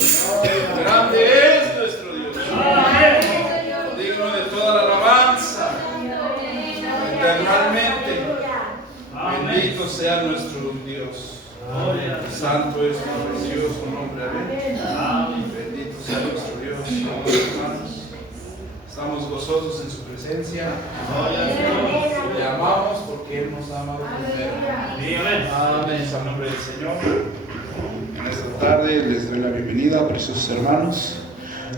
Grande es nuestro Dios. Digno de toda la alabanza. Eternamente. Bendito sea nuestro Dios. Santo es su precioso nombre. Amén. Bendito sea nuestro Dios. Hermanos, estamos gozosos en su presencia. Le amamos porque Él nos ha amado primero. Amén. En nombre del Señor. En esta tarde les doy la bienvenida, preciosos hermanos.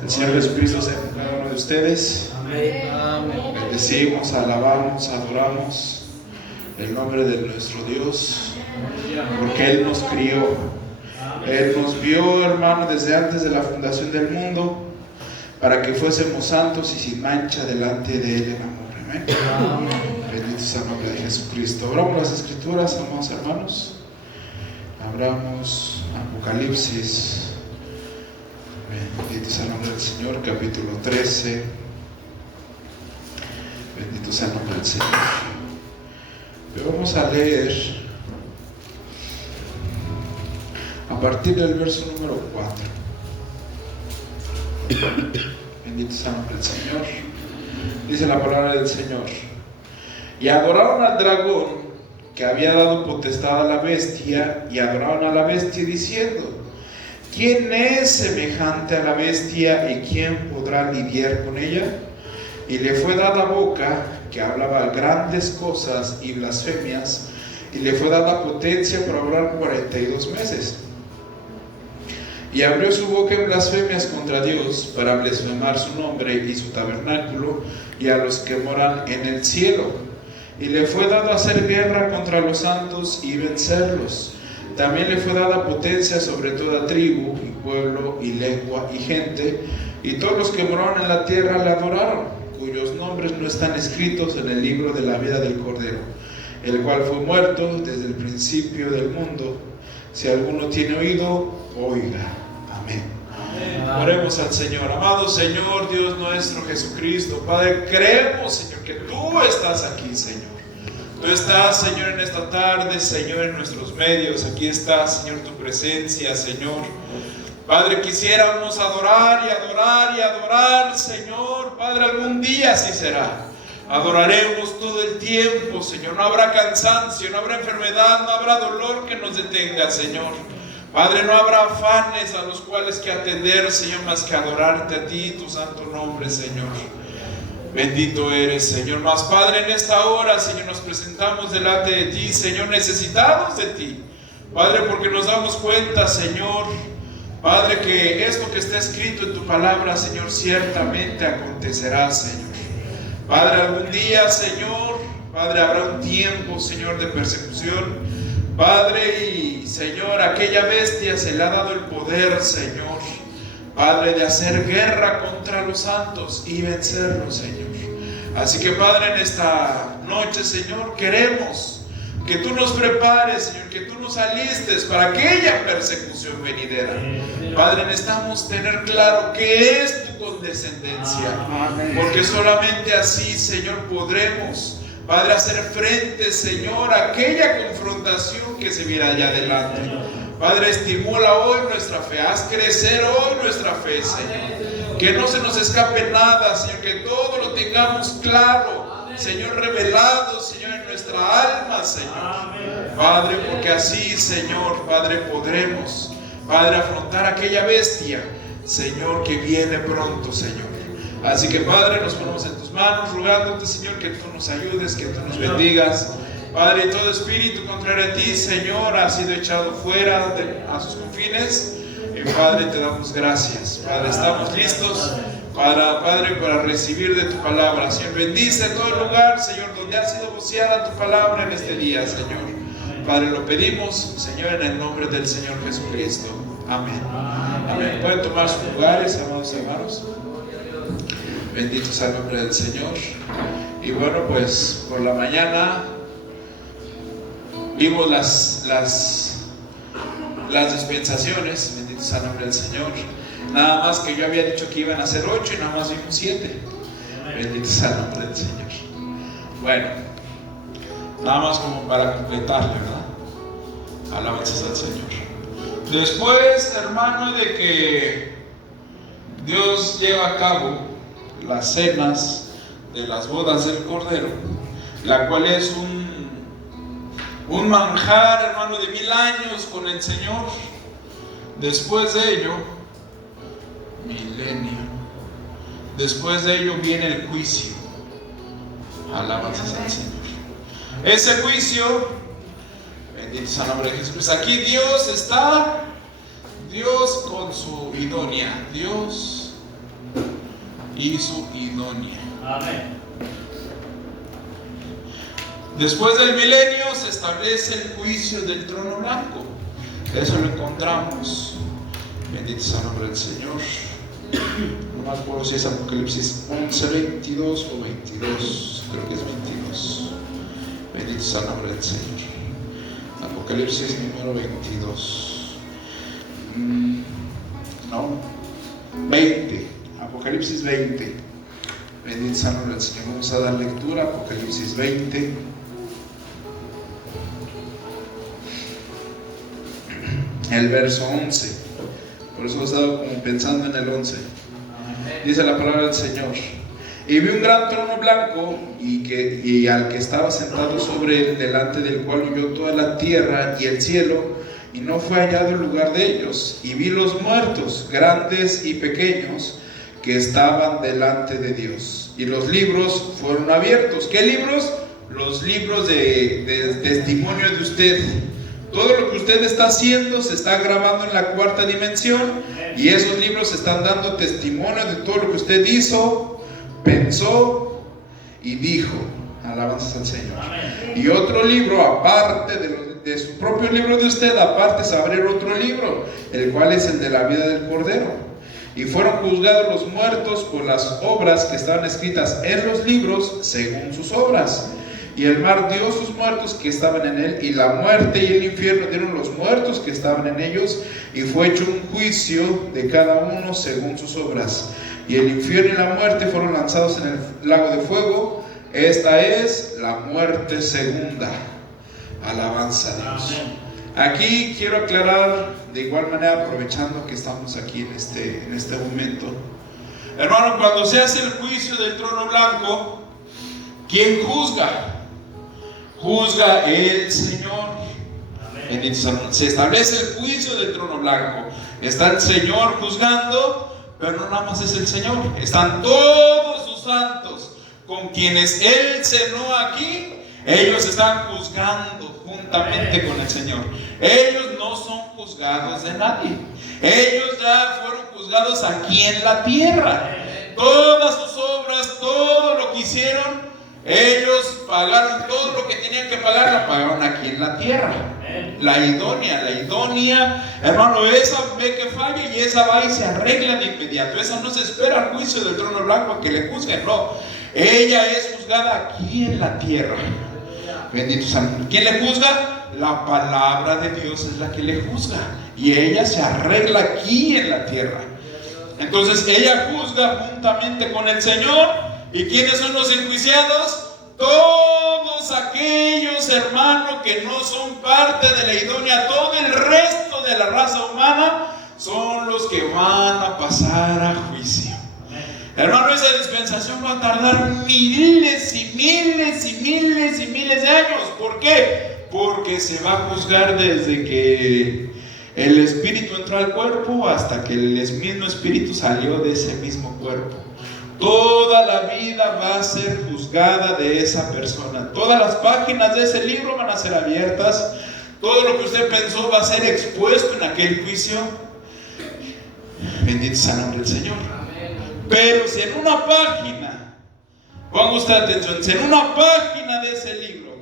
El Señor Jesucristo sea con cada uno de ustedes. Amén. Bendecimos, alabamos, adoramos el nombre de nuestro Dios, porque Él nos crió. Él nos vio, hermano, desde antes de la fundación del mundo, para que fuésemos santos y sin mancha delante de Él en amor. Amén. Bendito sea el nombre de Jesucristo. Abramos las Escrituras, amados hermanos. Abramos Apocalipsis. Bendito sea el nombre del Señor, capítulo 13. Bendito sea el nombre del Señor. Pero vamos a leer a partir del verso número 4. Bendito sea el nombre del Señor. Dice la palabra del Señor: y adoraron al dragón, que había dado potestad a la bestia, y adoraron a la bestia diciendo: ¿quién es semejante a la bestia y quién podrá lidiar con ella? Y le fue dada boca que hablaba grandes cosas y blasfemias, y le fue dada potencia para hablar 42 meses. Y abrió su boca en blasfemias contra Dios, para blasfemar su nombre y su tabernáculo y a los que moran en el cielo. Y le fue dado hacer guerra contra los santos y vencerlos. También le fue dada potencia sobre toda tribu y pueblo y lengua y gente, y todos los que moraron en la tierra le adoraron, cuyos nombres no están escritos en el libro de la vida del Cordero, el cual fue muerto desde el principio del mundo. Si alguno tiene oído, oiga. Amén. Oremos al Señor. Amado Señor, Dios nuestro Jesucristo, Padre, creemos, Señor, que tú estás aquí, Señor. Tú estás, Señor, en esta tarde, Señor, en nuestros medios. Aquí está, Señor, tu presencia, Señor. Padre, quisiéramos adorar y adorar y adorar, Señor. Padre, algún día así será. Adoraremos todo el tiempo, Señor. No habrá cansancio, no habrá enfermedad, no habrá dolor que nos detenga, Señor. Padre, no habrá afanes a los cuales que atender, Señor, más que adorarte a ti, tu santo nombre, Señor. Bendito eres, Señor. Más, Padre, en esta hora, Señor, nos presentamos delante de ti, Señor, necesitados de ti. Padre, porque nos damos cuenta, Señor, Padre, que esto que está escrito en tu palabra, Señor, ciertamente acontecerá, Señor. Padre, algún día, Señor, Padre, habrá un tiempo, Señor, de persecución. Padre, y Señor, aquella bestia se le ha dado el poder, Señor, Padre, de hacer guerra contra los santos y vencerlos, Señor. Así que, Padre, en esta noche, Señor, queremos que tú nos prepares, Señor, que tú nos alistes para aquella persecución venidera. Padre, necesitamos tener claro qué es tu condescendencia, porque solamente así, Señor, podremos, Padre, hacer frente, Señor, a aquella confrontación que se viene allá adelante. Padre, estimula hoy nuestra fe, haz crecer hoy nuestra fe, Señor. Que no se nos escape nada, Señor, que todo lo tengamos claro, Señor, revelado, Señor, en nuestra alma, Señor. Padre, porque así, Señor, Padre, podremos, Padre, afrontar aquella bestia, Señor, que viene pronto, Señor. Así que, Padre, nos ponemos en tus manos, rogándote, Señor, que tú nos ayudes, que tú nos bendigas. Padre, todo espíritu contrario a ti, Señor, ha sido echado fuera a sus confines. Y Padre, te damos gracias. Padre, estamos listos Padre, para recibir de tu palabra. Señor, bendice todo el lugar, Señor, donde ha sido voceada tu palabra en este día, Señor. Padre, lo pedimos, Señor, en el nombre del Señor Jesucristo. Amén. Amén. Pueden tomar sus lugares, amados hermanos. Bendito sea el nombre del Señor. Y bueno, pues por la mañana vimos las dispensaciones. Bendito sea el nombre del Señor. Nada más que yo había dicho que iban a ser 8 y nada más vimos 7. Bendito sea el nombre del Señor. Bueno, nada más como para completarle, ¿verdad? Alabanzas al Señor. Después, hermano, de que Dios lleva a cabo las cenas de las bodas del Cordero, la cual es un manjar, hermano, de 1000 años con el Señor. Después de ello, milenio. Después de ello viene el juicio. Alabanzas al Señor. Ese juicio, bendito sea el nombre de Jesús. Aquí Dios está, Dios con su idónea, Dios y su idónea. Amén. Después del milenio se establece el juicio del trono blanco. Eso lo encontramos. Bendito sea el nombre del Señor. No me acuerdo si es Apocalipsis 11, 22 o 22. Creo que es 22. Bendito sea el nombre del Señor. Apocalipsis número 22. No, 20. Apocalipsis 20. Bendito sea el nombre del Señor. Vamos a dar lectura. Apocalipsis 20. El verso 11. Por eso he estado como pensando en el 11. Dice la palabra del Señor: y vi un gran trono blanco y al que estaba sentado sobre él, delante del cual huyó toda la tierra y el cielo, y no fue hallado el lugar de ellos. Y vi los muertos, grandes y pequeños, que estaban delante de Dios, y los libros fueron abiertos. ¿Qué libros? Los libros de testimonio de usted. Todo lo que usted está haciendo se está grabando en la cuarta dimensión, y esos libros están dando testimonio de todo lo que usted hizo, pensó y dijo. Alabanzas al Señor. Y otro libro aparte de su propio libro de usted, aparte se abre otro libro, el cual es el de la vida del Cordero. Y fueron juzgados los muertos por las obras que estaban escritas en los libros según sus obras. Y el mar dio sus muertos que estaban en él, y la muerte y el infierno dieron los muertos que estaban en ellos, y fue hecho un juicio de cada uno según sus obras. Y el infierno y la muerte fueron lanzados en el lago de fuego. Esta es la muerte segunda. Alabanza a Dios. Aquí quiero aclarar de igual manera, aprovechando que estamos aquí en este momento. Hermano, cuando se hace el juicio del trono blanco, ¿quién juzga? Juzga el Señor. Se establece el juicio del trono blanco. Está el Señor juzgando, pero no nada más es el Señor. Están todos sus santos con quienes Él cenó aquí. Ellos están juzgando juntamente con el Señor. Ellos no son juzgados de nadie. Ellos ya fueron juzgados aquí en la tierra. Todas sus obras, todo lo que hicieron, ellos pagaron todo lo que tenían que pagar, lo pagaron aquí en la tierra. La idónea, hermano, esa ve que falla y esa va y se arregla de inmediato. Esa no se espera al juicio del trono blanco a que le juzguen, no. Ella es juzgada aquí en la tierra. Bendito sea. ¿Quién le juzga? La palabra de Dios es la que le juzga, y ella se arregla aquí en la tierra. Entonces ella juzga juntamente con el Señor. ¿Y quiénes son los enjuiciados? Todos aquellos, hermanos, que no son parte de la idónea. Todo el resto de la raza humana son los que van a pasar a juicio. Hermano, esa dispensación va a tardar miles y miles y miles y miles de años. ¿Por qué? Porque se va a juzgar desde que el espíritu entró al cuerpo hasta que el mismo espíritu salió de ese mismo cuerpo. Toda la vida va a ser juzgada de esa persona. Todas las páginas de ese libro van a ser abiertas. Todo lo que usted pensó va a ser expuesto en aquel juicio. Bendito sea el nombre del Señor. Pero si en una página, ponga usted atención, si en una página de ese libro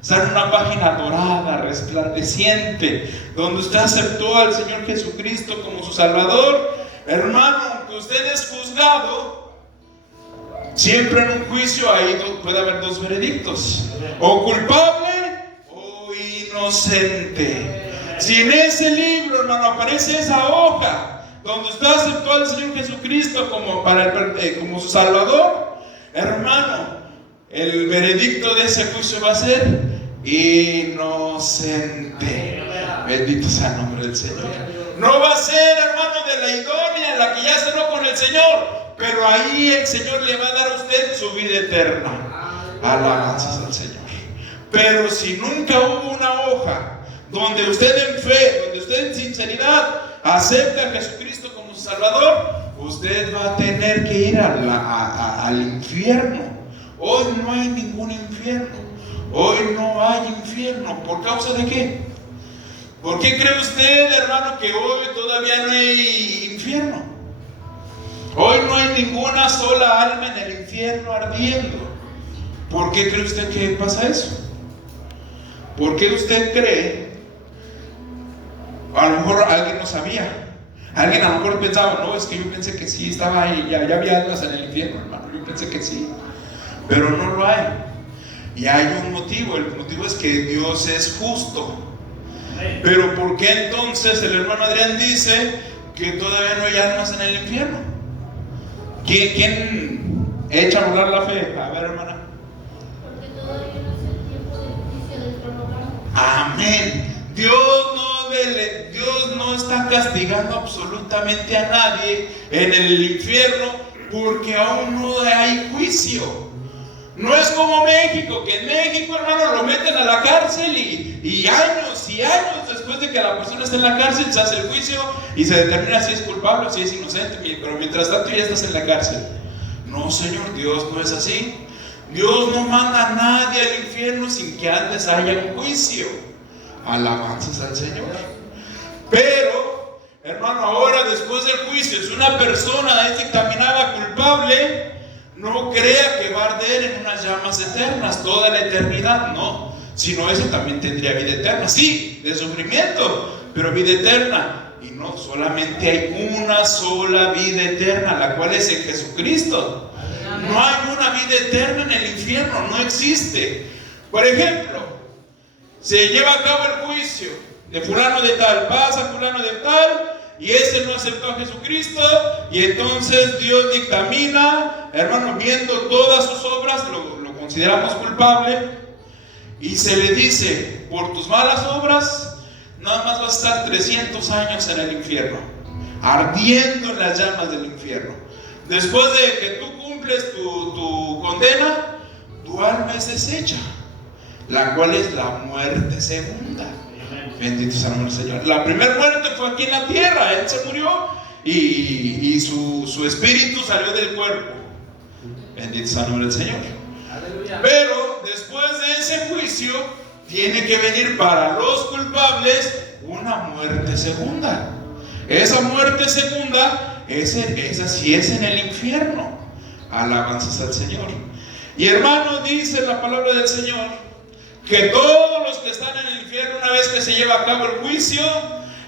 sale una página dorada, resplandeciente, donde usted aceptó al Señor Jesucristo como su Salvador, hermano, aunque usted es juzgado, siempre en un juicio puede haber dos veredictos: o culpable o inocente. Si en ese libro, hermano, aparece esa hoja donde usted aceptó al Señor Jesucristo como su Salvador, hermano, el veredicto de ese juicio va a ser inocente. Bendito sea el nombre del Señor. No va a ser, hermano, de la idónea, la que ya cenó con el Señor, pero ahí el Señor le va a dar a usted su vida eterna. Alabanzas al Señor. Pero si nunca hubo una hoja donde usted en fe, donde usted en sinceridad acepta a Jesucristo como su Salvador, usted va a tener que ir al infierno. Hoy no hay ningún infierno. Hoy no hay infierno. ¿Por causa de qué? ¿Por qué cree usted, hermano, que hoy todavía no hay infierno? Hoy no hay ninguna sola alma en el infierno ardiendo. ¿Por qué cree usted que pasa eso? ¿Por qué usted cree? A lo mejor alguien no sabía. Alguien a lo mejor pensaba, no, es que yo pensé que sí, estaba ahí, ya había almas en el infierno, hermano. Yo pensé que sí, pero no lo hay. Y hay un motivo, el motivo es que Dios es justo. Pero ¿por qué entonces el hermano Adrián dice que todavía no hay almas en el infierno? ¿Quién echa a volar la fe? A ver, hermana. Porque todavía no es el tiempo del juicio del cronograma. Amén. Dios no está castigando absolutamente a nadie en el infierno porque aún no hay juicio. No es como México, que en México, hermano, lo meten a la cárcel y años y años después de que la persona está en la cárcel se hace el juicio y se determina si es culpable o si es inocente, pero mientras tanto ya estás en la cárcel. No, Señor, Dios no es así. Dios no manda a nadie al infierno sin que antes haya un juicio. Alabanzas al Señor. Pero, hermano, ahora después del juicio, si una persona es dictaminada culpable, no crea que va a arder en unas llamas eternas toda la eternidad, no, sino ese también tendría vida eterna, sí, de sufrimiento, pero vida eterna. Y no, solamente hay una sola vida eterna, la cual es en Jesucristo. No hay una vida eterna en el infierno, no existe. Por ejemplo, se lleva a cabo el juicio de fulano de tal, pasa fulano de tal, y ese no aceptó a Jesucristo, y entonces Dios dictamina, hermano, viendo todas sus obras, lo consideramos culpable, y se le dice, por tus malas obras, nada más vas a estar 300 años en el infierno, ardiendo en las llamas del infierno. Después de que tú cumples tu condena, tu alma es deshecha, la cual es la muerte segunda. Bendito sea el nombre del Señor. La primera muerte fue aquí en la tierra. Él se murió y su espíritu salió del cuerpo. Bendito sea el nombre del Señor. Aleluya. Pero después de ese juicio tiene que venir para los culpables una muerte segunda. Esa muerte segunda, esa sí es en el infierno. Alabanzas al Señor. Y hermano, dice la palabra del Señor que todos los que están en el infierno, una vez que se lleva a cabo el juicio,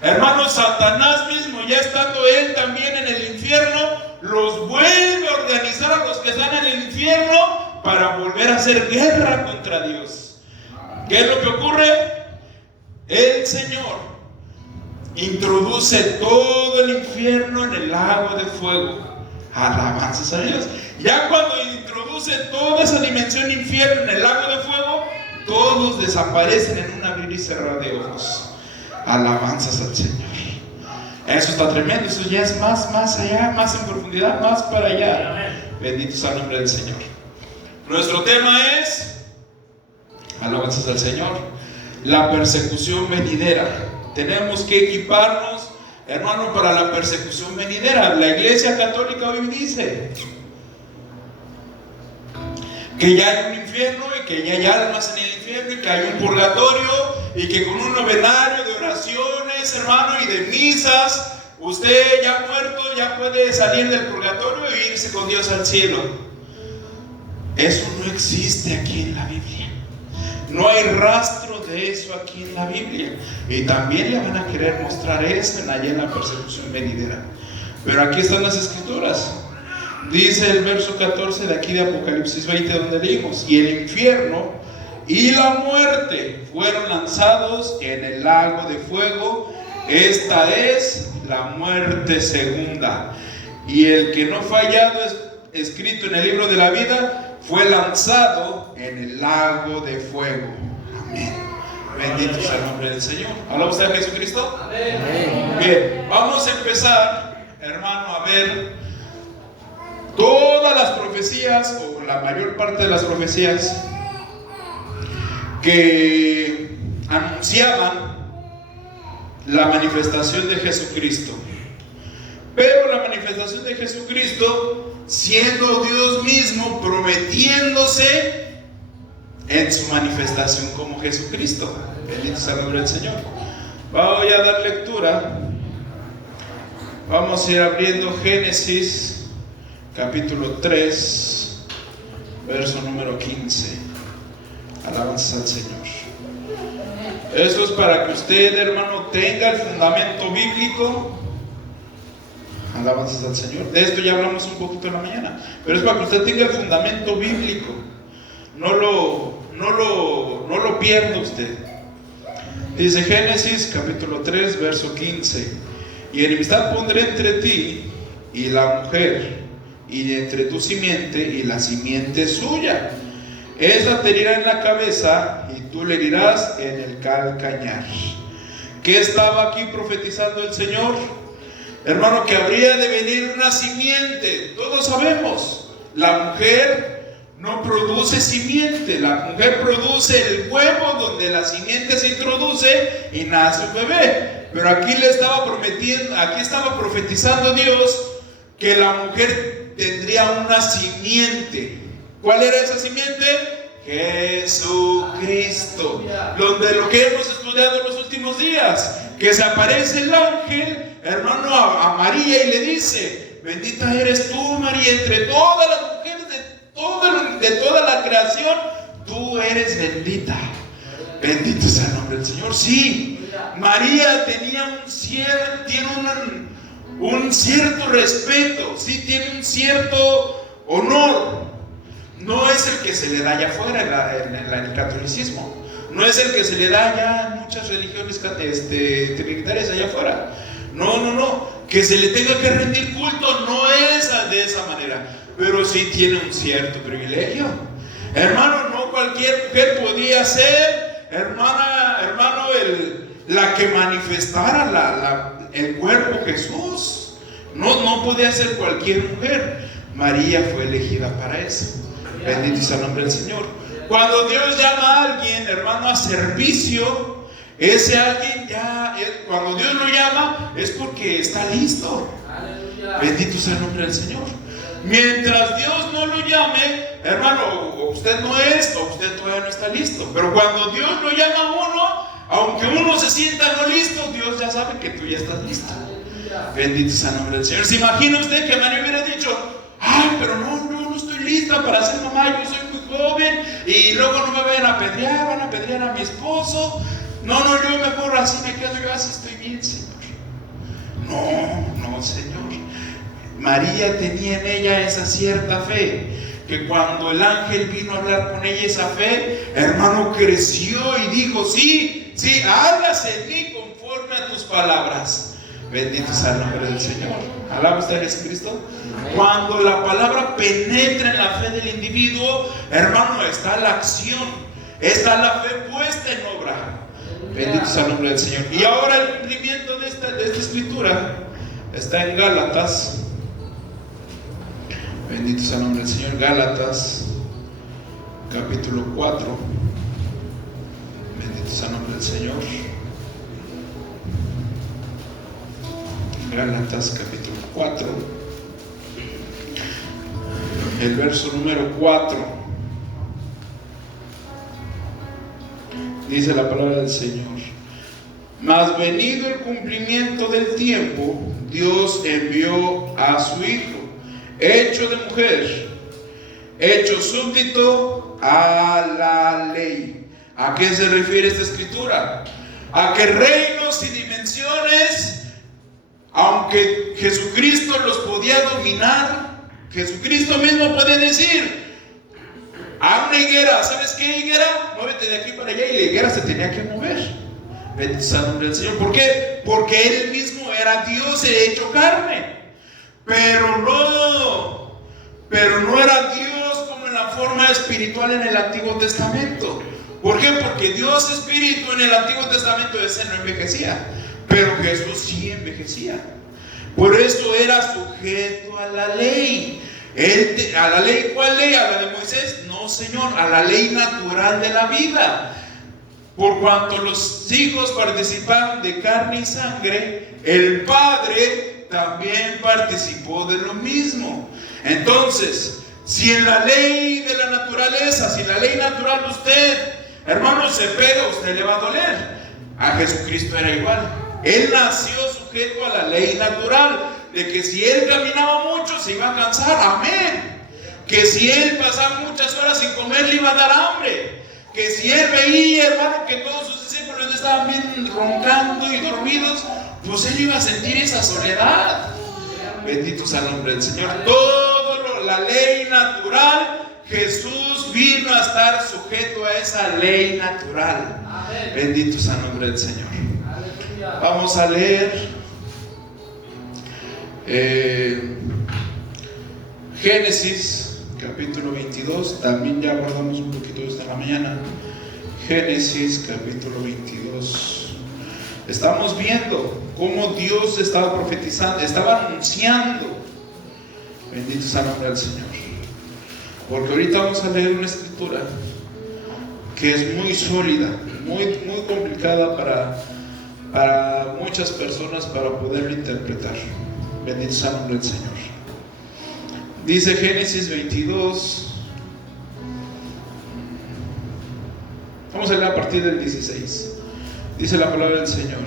hermano, Satanás mismo, ya estando él también en el infierno, los vuelve a organizar a los que están en el infierno para volver a hacer guerra contra Dios. ¿Qué es lo que ocurre? El Señor introduce todo el infierno en el lago de fuego. Alabanzas a Dios. Ya cuando introduce toda esa dimensión infierno en el lago de fuego, todos desaparecen en un abrir y cerrar de ojos. Alabanzas al Señor. Eso está tremendo. Eso ya es más allá, más en profundidad, más para allá. Bendito sea el nombre del Señor. Nuestro tema es, alabanzas al Señor, la persecución venidera. Tenemos que equiparnos, hermano, para la persecución venidera. La Iglesia Católica hoy dice que ya hay un infierno y que ya hay almas en el infierno y que hay un purgatorio y que con un novenario de oraciones, hermano, y de misas, usted ya muerto ya puede salir del purgatorio e irse con Dios al cielo. Eso no existe aquí en la Biblia. No hay rastro de eso aquí en la Biblia. Y también le van a querer mostrar eso allá en la persecución venidera. Pero aquí están las Escrituras. Dice el verso 14 de aquí de Apocalipsis 20, donde leímos: y el infierno y la muerte fueron lanzados en el lago de fuego. Esta es la muerte segunda. Y el que no fue hallado escrito en el libro de la vida fue lanzado en el lago de fuego. Amén. Bendito sea el nombre del Señor. ¿Hablamos de Jesucristo? Amén. Bien, vamos a empezar, hermano, a ver todas las profecías, o la mayor parte de las profecías que anunciaban la manifestación de Jesucristo. Pero la manifestación de Jesucristo, siendo Dios mismo, prometiéndose en su manifestación como Jesucristo. Bendito sea el nombre del Señor. Voy a dar lectura. Vamos a ir abriendo Génesis capítulo 3, verso número 15. Alabanza al Señor. Esto es para que usted, hermano, tenga el fundamento bíblico. Alabanzas al Señor. De esto ya hablamos un poquito en la mañana, pero es para que usted tenga el fundamento bíblico. No lo pierda usted. Dice Génesis capítulo 3, verso 15: y enemistad pondré entre ti y la mujer, y entre tu simiente y la simiente suya. Esta te herirá en la cabeza y tú le herirás en el calcañar. ¿Qué estaba aquí profetizando el Señor? Hermano, que habría de venir una simiente. Todos sabemos, la mujer no produce simiente. La mujer produce el huevo donde la simiente se introduce y nace un bebé. Pero aquí le estaba prometiendo, aquí estaba profetizando Dios que la mujer tendría una simiente. ¿Cuál era esa simiente? Jesucristo. De lo que hemos estudiado en los últimos días, que se aparece el ángel, hermano, a María y le dice: bendita eres tú, María, entre todas las mujeres de toda la creación, tú eres bendita. Bendito sea el nombre del Señor. Sí, María tenía tiene un cierto respeto, sí, tiene un cierto honor. No es el que se le da allá afuera en el catolicismo. No es el que se le da ya en muchas religiones trinitarias allá afuera. No. Que se le tenga que rendir culto no es de esa manera. Pero sí tiene un cierto privilegio. Hermano, no cualquier mujer podía ser, hermano, la que manifestara el cuerpo Jesús. No podía ser cualquier mujer. María fue elegida para eso. Bendito sea el nombre del Señor. Cuando Dios llama a alguien, hermano, a servicio, ese alguien cuando Dios lo llama, es porque está listo. Bendito sea el nombre del Señor. Mientras Dios no lo llame, hermano, usted no es, o usted todavía no está listo. Pero cuando Dios lo llama a uno, aunque uno se sienta no listo, Dios ya sabe que tú ya estás listo. Bendito sea el nombre del Señor. ¿Se imagina usted que María hubiera dicho: ay, pero no estoy lista para ser mamá, yo soy muy joven y luego no me vayan a apedrear, van a apedrear a mi esposo? No, yo mejor así me quedo, yo así estoy bien, Señor. No, Señor. María tenía en ella esa cierta fe, que cuando el ángel vino a hablar con ella, esa fe, hermano, creció y dijo: sí, hágase en mí conforme a tus palabras. Bendito sea el nombre del Señor. ¿Alaba usted a Jesucristo? Cuando la palabra penetra en la fe del individuo, hermano, está la acción, está la fe puesta en obra. Bendito sea el nombre del Señor. Y ahora el cumplimiento de esta escritura está en Gálatas. Bendito sea el nombre del Señor. Gálatas capítulo 4. Bendito sea el nombre del Señor. Gálatas capítulo 4, el verso número 4, dice la palabra del Señor: mas venido el cumplimiento del tiempo, Dios envió a su Hijo, hecho de mujer, hecho súbdito a la ley. ¿A qué se refiere esta escritura? A que reinos y dimensiones, aunque Jesucristo los podía dominar, Jesucristo mismo puede decir a una higuera: ¿sabes qué, higuera? Muévete de aquí para allá. Y la higuera se tenía que mover. Bendito sea el nombre del Señor. ¿Por qué? Porque Él mismo era Dios hecho carne. Pero no era Dios como en la forma espiritual en el Antiguo Testamento. ¿Por qué? Porque Dios Espíritu en el Antiguo Testamento ese no envejecía, pero Jesús sí envejecía. Por eso era sujeto a la ley. ¿A la ley cuál ley? ¿A la de Moisés? No, Señor, a la ley natural de la vida. Por cuanto los hijos participaron de carne y sangre, el Padre también participó de lo mismo. Entonces, si en la ley de la naturaleza, si en la ley natural usted, hermano, se pega, usted le va a doler. A Jesucristo era igual. Él nació sujeto a la ley natural, de que si él caminaba mucho se iba a cansar, amén. Que si él pasaba muchas horas sin comer le iba a dar hambre. Que si él veía, hermano, que todos sus discípulos estaban bien roncando y dormidos, pues él iba a sentir esa soledad. Bendito sea el nombre del Señor. La ley natural, Jesús vino a estar sujeto a esa ley natural. Bendito sea el nombre del Señor. Vamos a leer Génesis capítulo 22. También ya abordamos un poquito de esto en la mañana. Génesis capítulo 22. Estamos viendo cómo Dios estaba profetizando, estaba anunciando. Bendito sea el nombre del Señor. Porque ahorita vamos a leer una escritura que es muy sólida, muy complicada para muchas personas para poderlo interpretar. Bendito sea el nombre del Señor. Dice Génesis 22. Vamos a leer a partir del 16. Dice la palabra del Señor.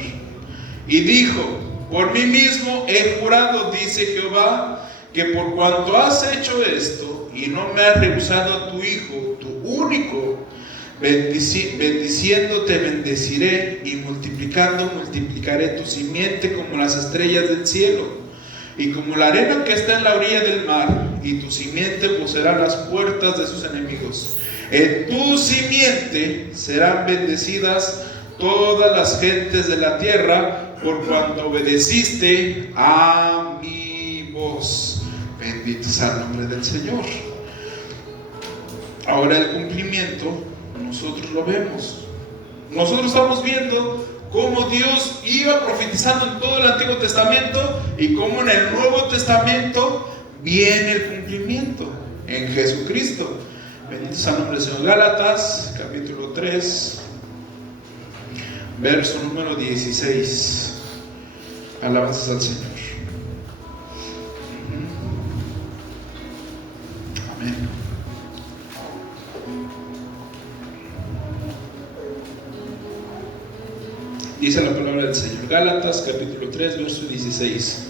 Y dijo: por mí mismo he jurado, dice Jehová, que por cuanto has hecho esto y no me has rehusado a tu hijo, tu único, bendiciéndote bendeciré, y multiplicando multiplicaré tu simiente como las estrellas del cielo y como la arena que está en la orilla del mar, y tu simiente poseerá las puertas de sus enemigos. En tu simiente serán bendecidas todas las gentes de la tierra, por cuanto obedeciste a mi voz. Bendito sea el nombre del Señor. Ahora el cumplimiento nosotros lo vemos. Nosotros estamos viendo cómo Dios iba profetizando en todo el Antiguo Testamento y cómo en el Nuevo Testamento viene el cumplimiento en Jesucristo. Bendito sea el nombre del Señor. Gálatas capítulo 3 verso número 16. Alabanzas al Señor. Amén. Dice la palabra del Señor. Gálatas capítulo 3 verso 16.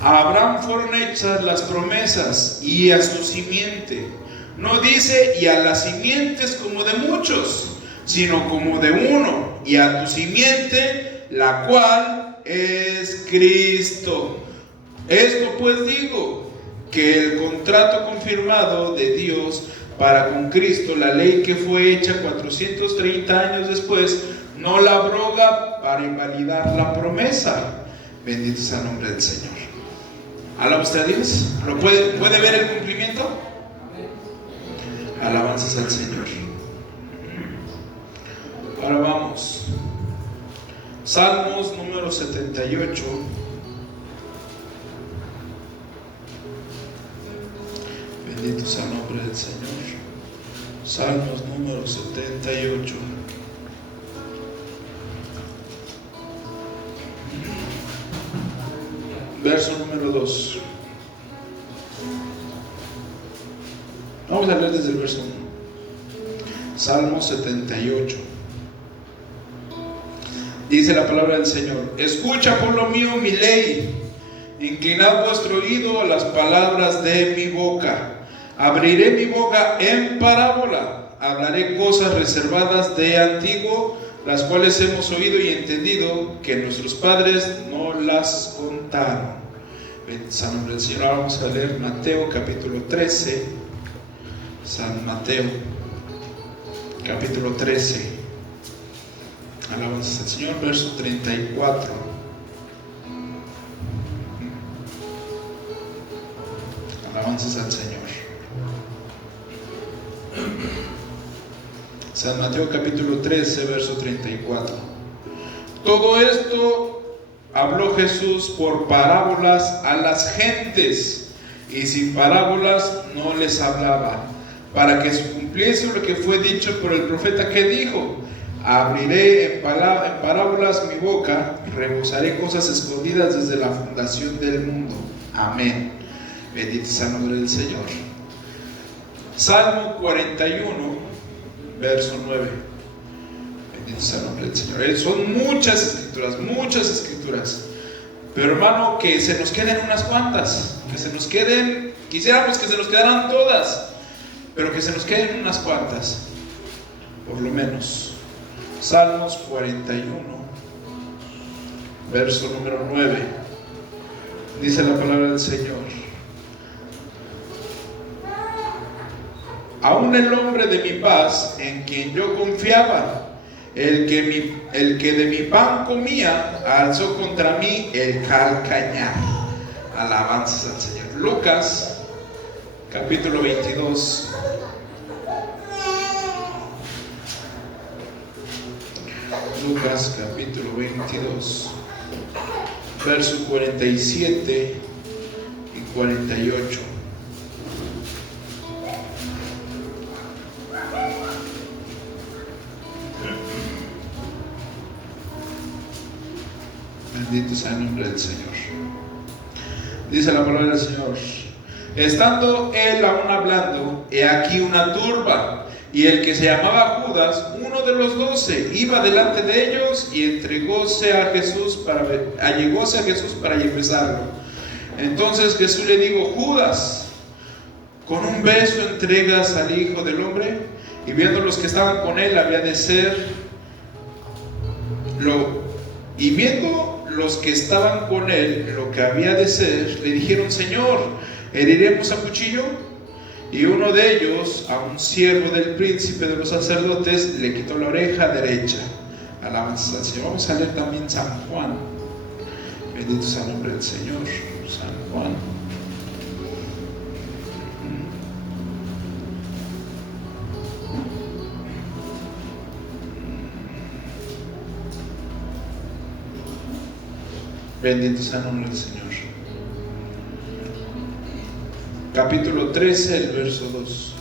A Abraham fueron hechas las promesas y a su simiente. No dice y a las simientes como de muchos, sino como de uno, y a tu simiente, la cual es Cristo. Esto pues digo, que el contrato confirmado de Dios para con Cristo, la ley que fue hecha 430 años después, no la abroga para invalidar la promesa. Bendito sea el nombre del Señor. ¿Alaba usted a Dios? ¿Lo puede ver el cumplimiento? Alabanzas al Señor. Ahora vamos. Salmos número 78. Bendito sea el nombre del Señor. Salmos número 78. Verso número 2. Vamos a leer desde el verso 1. Salmo 78. Dice la palabra del Señor: escucha, pueblo mío, mi ley, inclinad vuestro oído a las palabras de mi boca. Abriré mi boca en parábola, hablaré cosas reservadas de antiguo, las cuales hemos oído y entendido, que nuestros padres no las contaron. Bendito sea el nombre del Señor. Ahora vamos a leer Mateo capítulo 13. San Mateo capítulo 13. Alabanzas al Señor, verso 34. Alabanzas al Señor. San Mateo capítulo 13, verso 34. Todo esto habló Jesús por parábolas a las gentes, y sin parábolas no les hablaba, para que se cumpliese lo que fue dicho por el profeta, que dijo: abriré en parábolas mi boca, rebosaré cosas escondidas desde la fundación del mundo. Amén. Bendito sea el nombre del Señor. Salmo 41, verso 9. Bendito sea el nombre del Señor. Son muchas escrituras. Pero hermano, que se nos queden unas cuantas, que se nos queden, quisiéramos que se nos quedaran todas, pero que se nos queden unas cuantas, por lo menos. Salmos 41, verso número 9. Dice la palabra del Señor: aún el hombre de mi paz, en quien yo confiaba, el que de mi pan comía, alzó contra mí el calcañar. Alabanzas al Señor. Lucas capítulo 22. Lucas capítulo 22, verso 47 y 48. Bendito sea el nombre del Señor. Dice la palabra del Señor: estando él aún hablando, he aquí una turba, y el que se llamaba Judas, uno de los 12, iba delante de ellos y allegóse a Jesús para besarlo. Entonces Jesús le dijo: Judas, ¿con un beso entregas al Hijo del Hombre? Y viendo los que estaban con él, los que estaban con él lo que había de ser, le dijeron: Señor, ¿heriremos a cuchillo? Y uno de ellos, a un siervo del príncipe de los sacerdotes, le quitó la oreja derecha. Alabanza al Señor. Vamos a leer también San Juan. Bendito sea el nombre del Señor. San Juan. Bendito sea el nombre del Señor. Capítulo 13, el verso 2.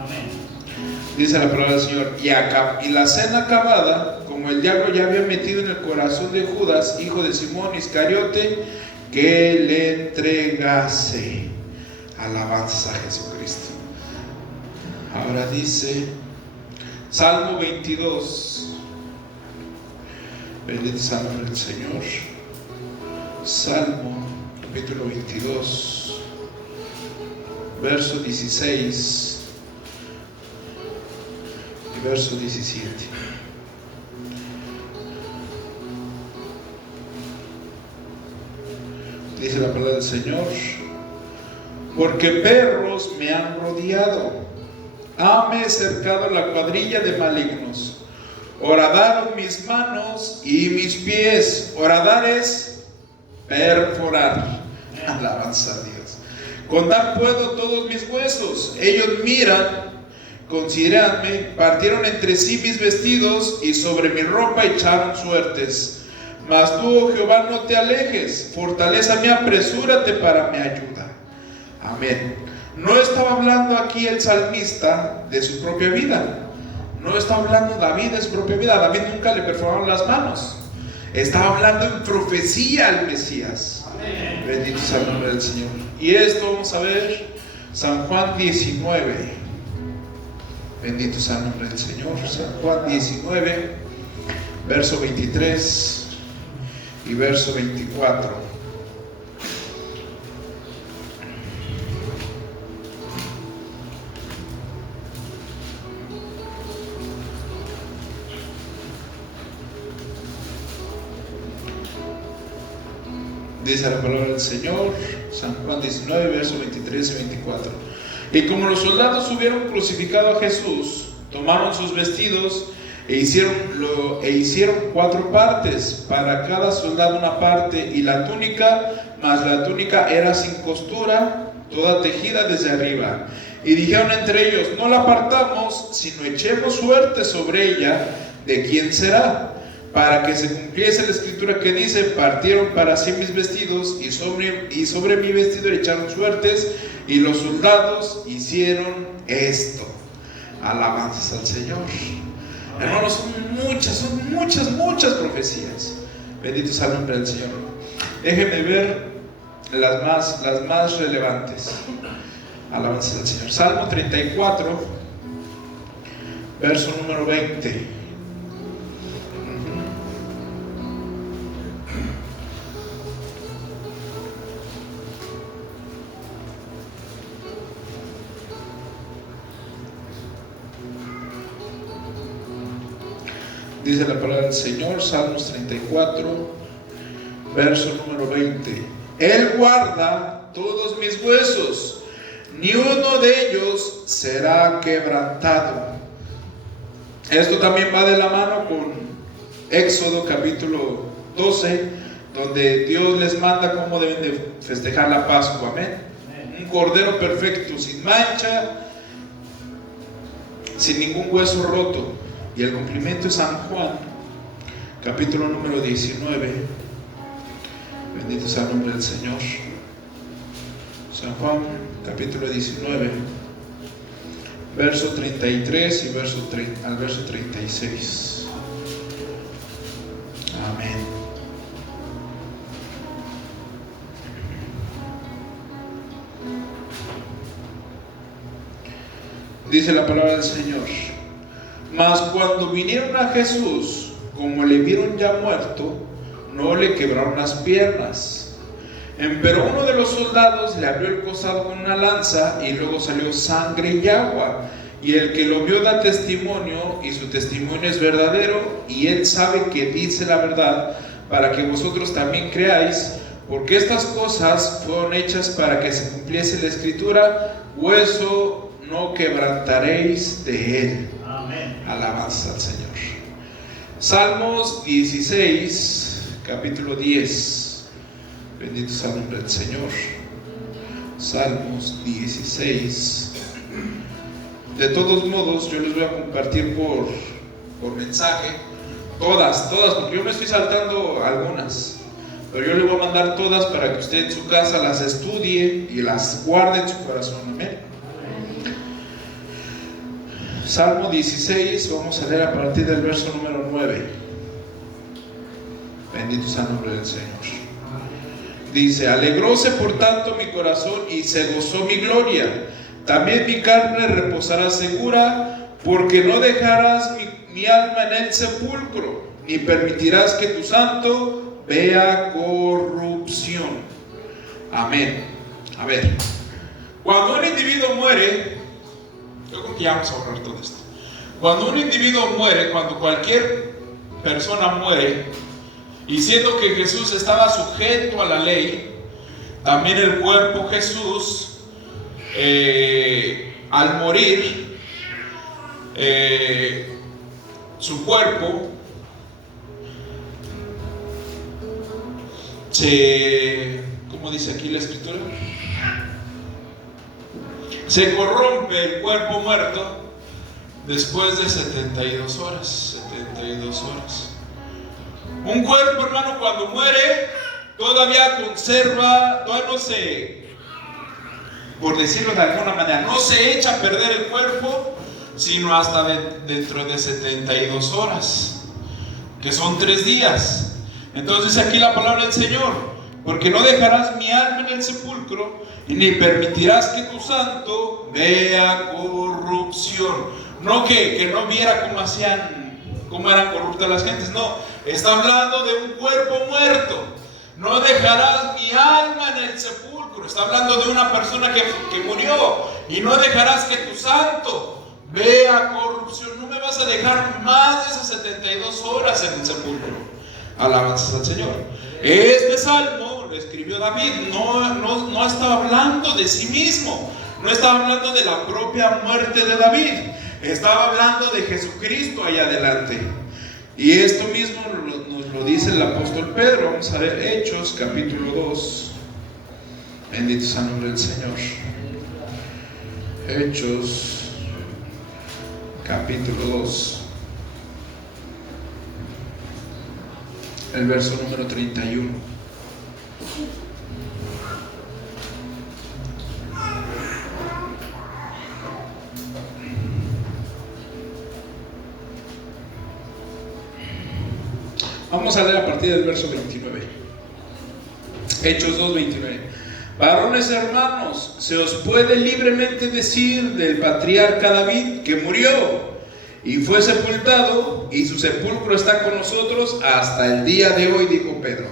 Amén. Dice la palabra del Señor: y la cena acabada, como el diablo ya había metido en el corazón de Judas, hijo de Simón Iscariote, que le entregase. Alabanza a Jesucristo. Ahora dice Salmo 22. Bendito sea el nombre del Señor. Salmo capítulo 22, verso 16 y verso 17. Dice la palabra del Señor: porque perros me han rodeado, hame cercado la cuadrilla de malignos. Horadaron mis manos y mis pies. Horadar es perforar. Alabanza a Dios. Contar puedo todos mis huesos. Ellos miran, consideradme, partieron entre sí mis vestidos y sobre mi ropa echaron suertes. Mas tú, oh Jehová, no te alejes. Fortaleza mía, apresúrate para mi ayuda. Amén. No estaba hablando aquí el salmista de su propia vida. No está hablando David de su propia vida. A David nunca le perforaron las manos. Estaba hablando en profecía al Mesías. Amén. Bendito sea el nombre del Señor. Y esto vamos a ver San Juan 19. Bendito sea el nombre del Señor. San Juan 19, verso 23 y verso 24. Dice la palabra del Señor, San Juan 19, versos 23 y 24. Y como los soldados hubieron crucificado a Jesús, tomaron sus vestidos E hicieron 4 partes, para cada soldado una parte, y la túnica, mas la túnica era sin costura, toda tejida desde arriba. Y dijeron entre ellos: no la partamos, sino echemos suerte sobre ella de quién será, para que se cumpliese la escritura que dice: partieron para sí mis vestidos, y sobre mi vestido echaron suertes. Y los soldados hicieron esto. Alabanzas al Señor. Hermanos, son muchas profecías. Bendito sea el nombre del Señor. Déjenme ver las más relevantes. Alabanzas al Señor. Salmo 34, verso número 20. Dice la palabra del Señor, Salmos 34, verso número 20. Él guarda todos mis huesos, ni uno de ellos será quebrantado. Esto también va de la mano con Éxodo capítulo 12, donde Dios les manda cómo deben de festejar la Pascua. Amén. Un cordero perfecto, sin mancha, sin ningún hueso roto. Y el cumplimiento es San Juan, capítulo número 19. Bendito sea el nombre del Señor. San Juan, capítulo 19, verso 33 y al verso 36. Amén. Dice la palabra del Señor: mas cuando vinieron a Jesús, como le vieron ya muerto, no le quebraron las piernas. Empero uno de los soldados le abrió el costado con una lanza, y luego salió sangre y agua. Y el que lo vio da testimonio, y su testimonio es verdadero, y él sabe que dice la verdad, para que vosotros también creáis, porque estas cosas fueron hechas para que se cumpliese la escritura: hueso no quebrantaréis de él. Amén. Alabanza al Señor. Salmos 16, capítulo 10. Bendito sea el nombre del Señor. Salmos 16. De todos modos, yo les voy a compartir por mensaje todas, porque yo me estoy saltando algunas, pero yo le voy a mandar todas para que usted en su casa las estudie y las guarde en su corazón. Amén. Salmo 16, vamos a leer a partir del verso número 9. Bendito sea el nombre del Señor. Dice: alegróse por tanto mi corazón y se gozó mi gloria. También mi carne reposará segura, porque no dejarás mi alma en el sepulcro, ni permitirás que tu santo vea corrupción. Amén. A ver, cuando un individuo muere, yo creo que ya vamos a ahorrar todo esto. Cuando un individuo muere, cuando cualquier persona muere, y siendo que Jesús estaba sujeto a la ley, también el cuerpo Jesús, al morir, su cuerpo ¿cómo dice aquí la escritura? Se corrompe el cuerpo muerto después de 72 horas. 72 horas. Un cuerpo, hermano, cuando muere, todavía conserva, todavía no se, por decirlo de alguna manera, no se echa a perder el cuerpo, sino hasta dentro de 72 horas, que son 3 días. Entonces aquí la palabra del Señor: porque no dejarás mi alma en el sepulcro, ni permitirás que tu santo vea corrupción. No que no viera cómo eran corruptas las gentes, no, está hablando de un cuerpo muerto. No dejarás mi alma en el sepulcro, está hablando de una persona que murió. Y no dejarás que tu santo vea corrupción. No me vas a dejar más de esas 72 horas en el sepulcro. Alabanzas al Señor. Este salmo lo escribió David. No estaba hablando de sí mismo, no estaba hablando de la propia muerte de David, Estaba hablando de Jesucristo allá adelante. Y esto mismo nos lo dice el apóstol Pedro. Vamos a ver Hechos capítulo 2. Bendito sea el nombre del Señor. Hechos capítulo 2, el verso número 31. Vamos a leer a partir del verso 29. Hechos 2, 29. Varones hermanos, se os puede libremente decir del patriarca David que murió y fue sepultado, y su sepulcro está con nosotros hasta el día de hoy, dijo Pedro.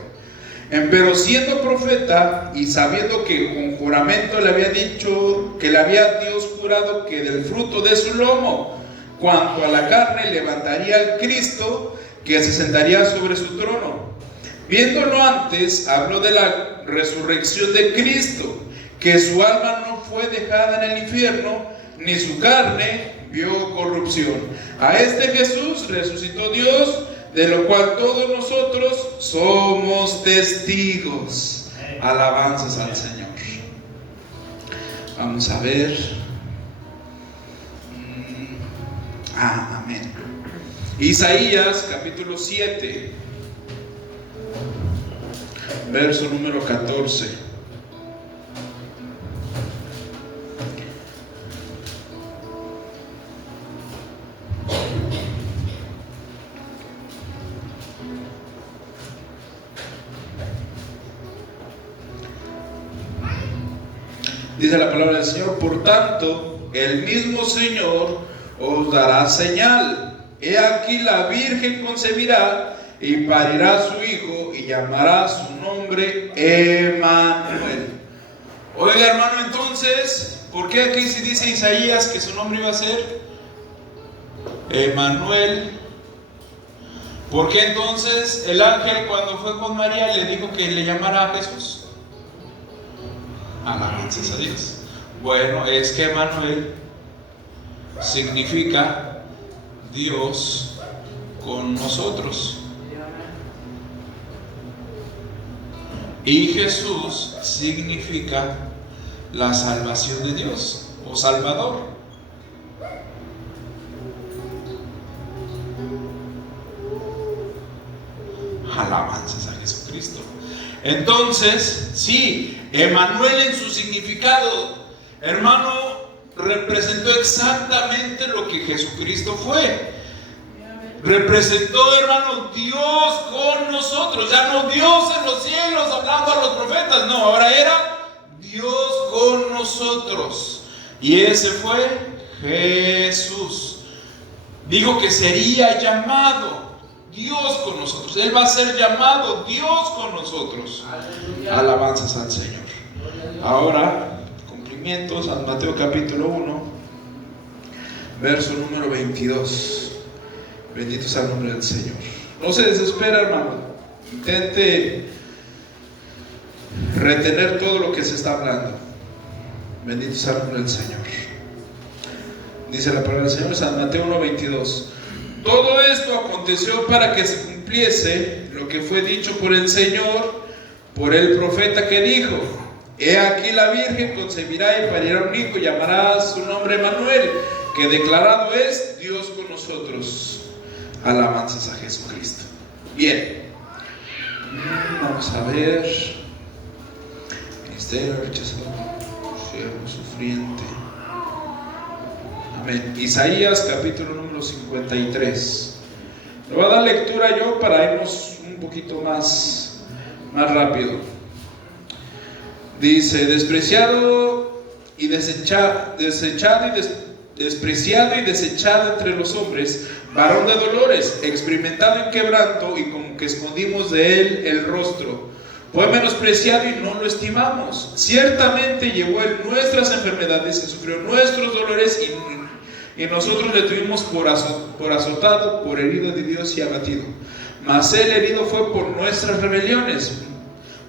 Empero siendo profeta y sabiendo que con juramento le había dicho, que le había Dios jurado que del fruto de su lomo, cuanto a la carne, levantaría al Cristo, que se sentaría sobre su trono. Viéndolo antes, habló de la resurrección de Cristo, que su alma no fue dejada en el infierno, ni su carne vio corrupción. A este Jesús resucitó Dios, de lo cual todos nosotros somos testigos. Alabanzas al Señor. Vamos a ver. Amén. Isaías capítulo 7, verso número 14. Dice la palabra del Señor: por tanto, el mismo Señor os dará señal. He aquí la Virgen concebirá y parirá a su hijo y llamará su nombre Emmanuel. Oiga, hermano, entonces, ¿por qué aquí se dice Isaías que su nombre iba a ser Emmanuel? ¿Por qué entonces el ángel, cuando fue con María, le dijo que le llamara a Jesús? Alabanzas a Dios. Bueno, es que Emmanuel significa Dios con nosotros. Y Jesús significa la salvación de Dios o Salvador. Alabanzas a Jesucristo. Entonces, sí, Emmanuel en su significado, hermano, representó exactamente lo que Jesucristo fue. Representó, hermano, Dios con nosotros. Ya no Dios en los cielos hablando a los profetas, no, ahora era Dios con nosotros. Y ese fue Jesús. Digo que sería llamado Dios con nosotros. Él va a ser llamado Dios con nosotros. Alabanzas al Señor. Ahora, San Mateo capítulo 1, verso número 22. Bendito sea el nombre del Señor. No se desespera, hermano. Intente retener todo lo que se está hablando. Bendito sea el nombre del Señor. Dice la palabra del Señor, San Mateo 1, 22. Todo esto aconteció para que se cumpliese lo que fue dicho por el Señor, por el profeta que dijo: he aquí la Virgen concebirá y parirá un hijo, y llamará su nombre Emmanuel, que declarado es Dios con nosotros. Alabanzas a Jesucristo. Bien, vamos a ver. Ministerio rechazado, siervo sufriente. Amén. Isaías capítulo número 53. Le voy a dar lectura yo para irnos un poquito más rápido. Dice: despreciado y despreciado y desechado entre los hombres, varón de dolores, experimentado en quebranto, y como que escondimos de él el rostro. Fue menospreciado y no lo estimamos. Ciertamente llevó él nuestras enfermedades y sufrió nuestros dolores, y nosotros le tuvimos por azotado, por herido de Dios y abatido. Mas él herido fue por nuestras rebeliones,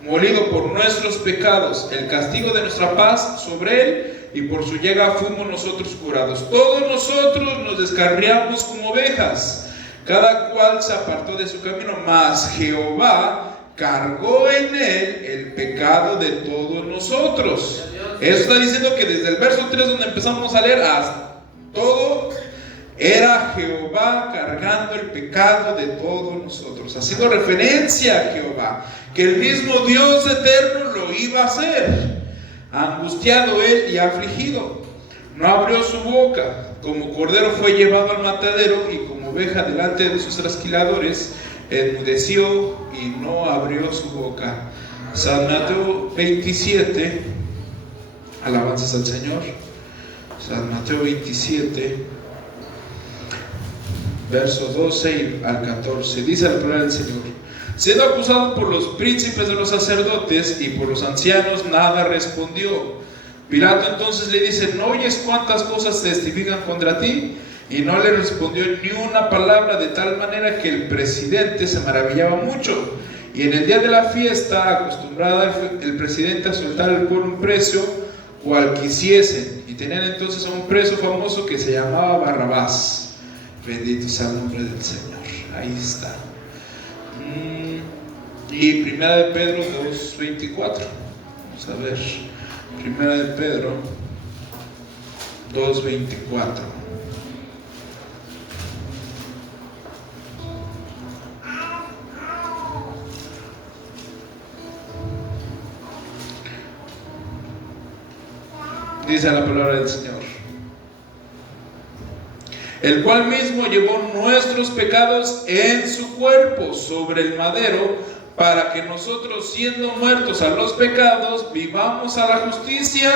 molido por nuestros pecados. El castigo de nuestra paz sobre él y por su llaga fuimos nosotros curados. Todos nosotros nos descarriamos como ovejas, cada cual se apartó de su camino, mas Jehová cargó en él el pecado de todos nosotros. Eso está diciendo que desde el verso 3 donde empezamos a leer hasta todo, era Jehová cargando el pecado de todos nosotros, haciendo referencia a Jehová, que el mismo Dios eterno lo iba a hacer. Angustiado él y afligido, no abrió su boca, como cordero fue llevado al matadero, y como oveja delante de sus trasquiladores, enmudeció y no abrió su boca. San Mateo 27, alabanzas al Señor. San Mateo 27, versos 12 al 14, dice la palabra del Señor: siendo acusado por los príncipes de los sacerdotes y por los ancianos, nada respondió. Pilato entonces le dice: ¿no oyes cuántas cosas testifican contra ti? Y no le respondió ni una palabra, de tal manera que el presidente se maravillaba mucho. Y en el día de la fiesta, acostumbrada el presidente a soltar al pueblo un preso, cual quisiesen, y tenían entonces a un preso famoso que se llamaba Barrabás. Bendito sea el nombre del Señor. Ahí está. Y Primera de Pedro 2:24. Vamos a ver. Primera de Pedro 2:24. Dice la palabra del Señor: el cual mismo llevó nuestros pecados en su cuerpo sobre el madero, para que nosotros, siendo muertos a los pecados, vivamos a la justicia,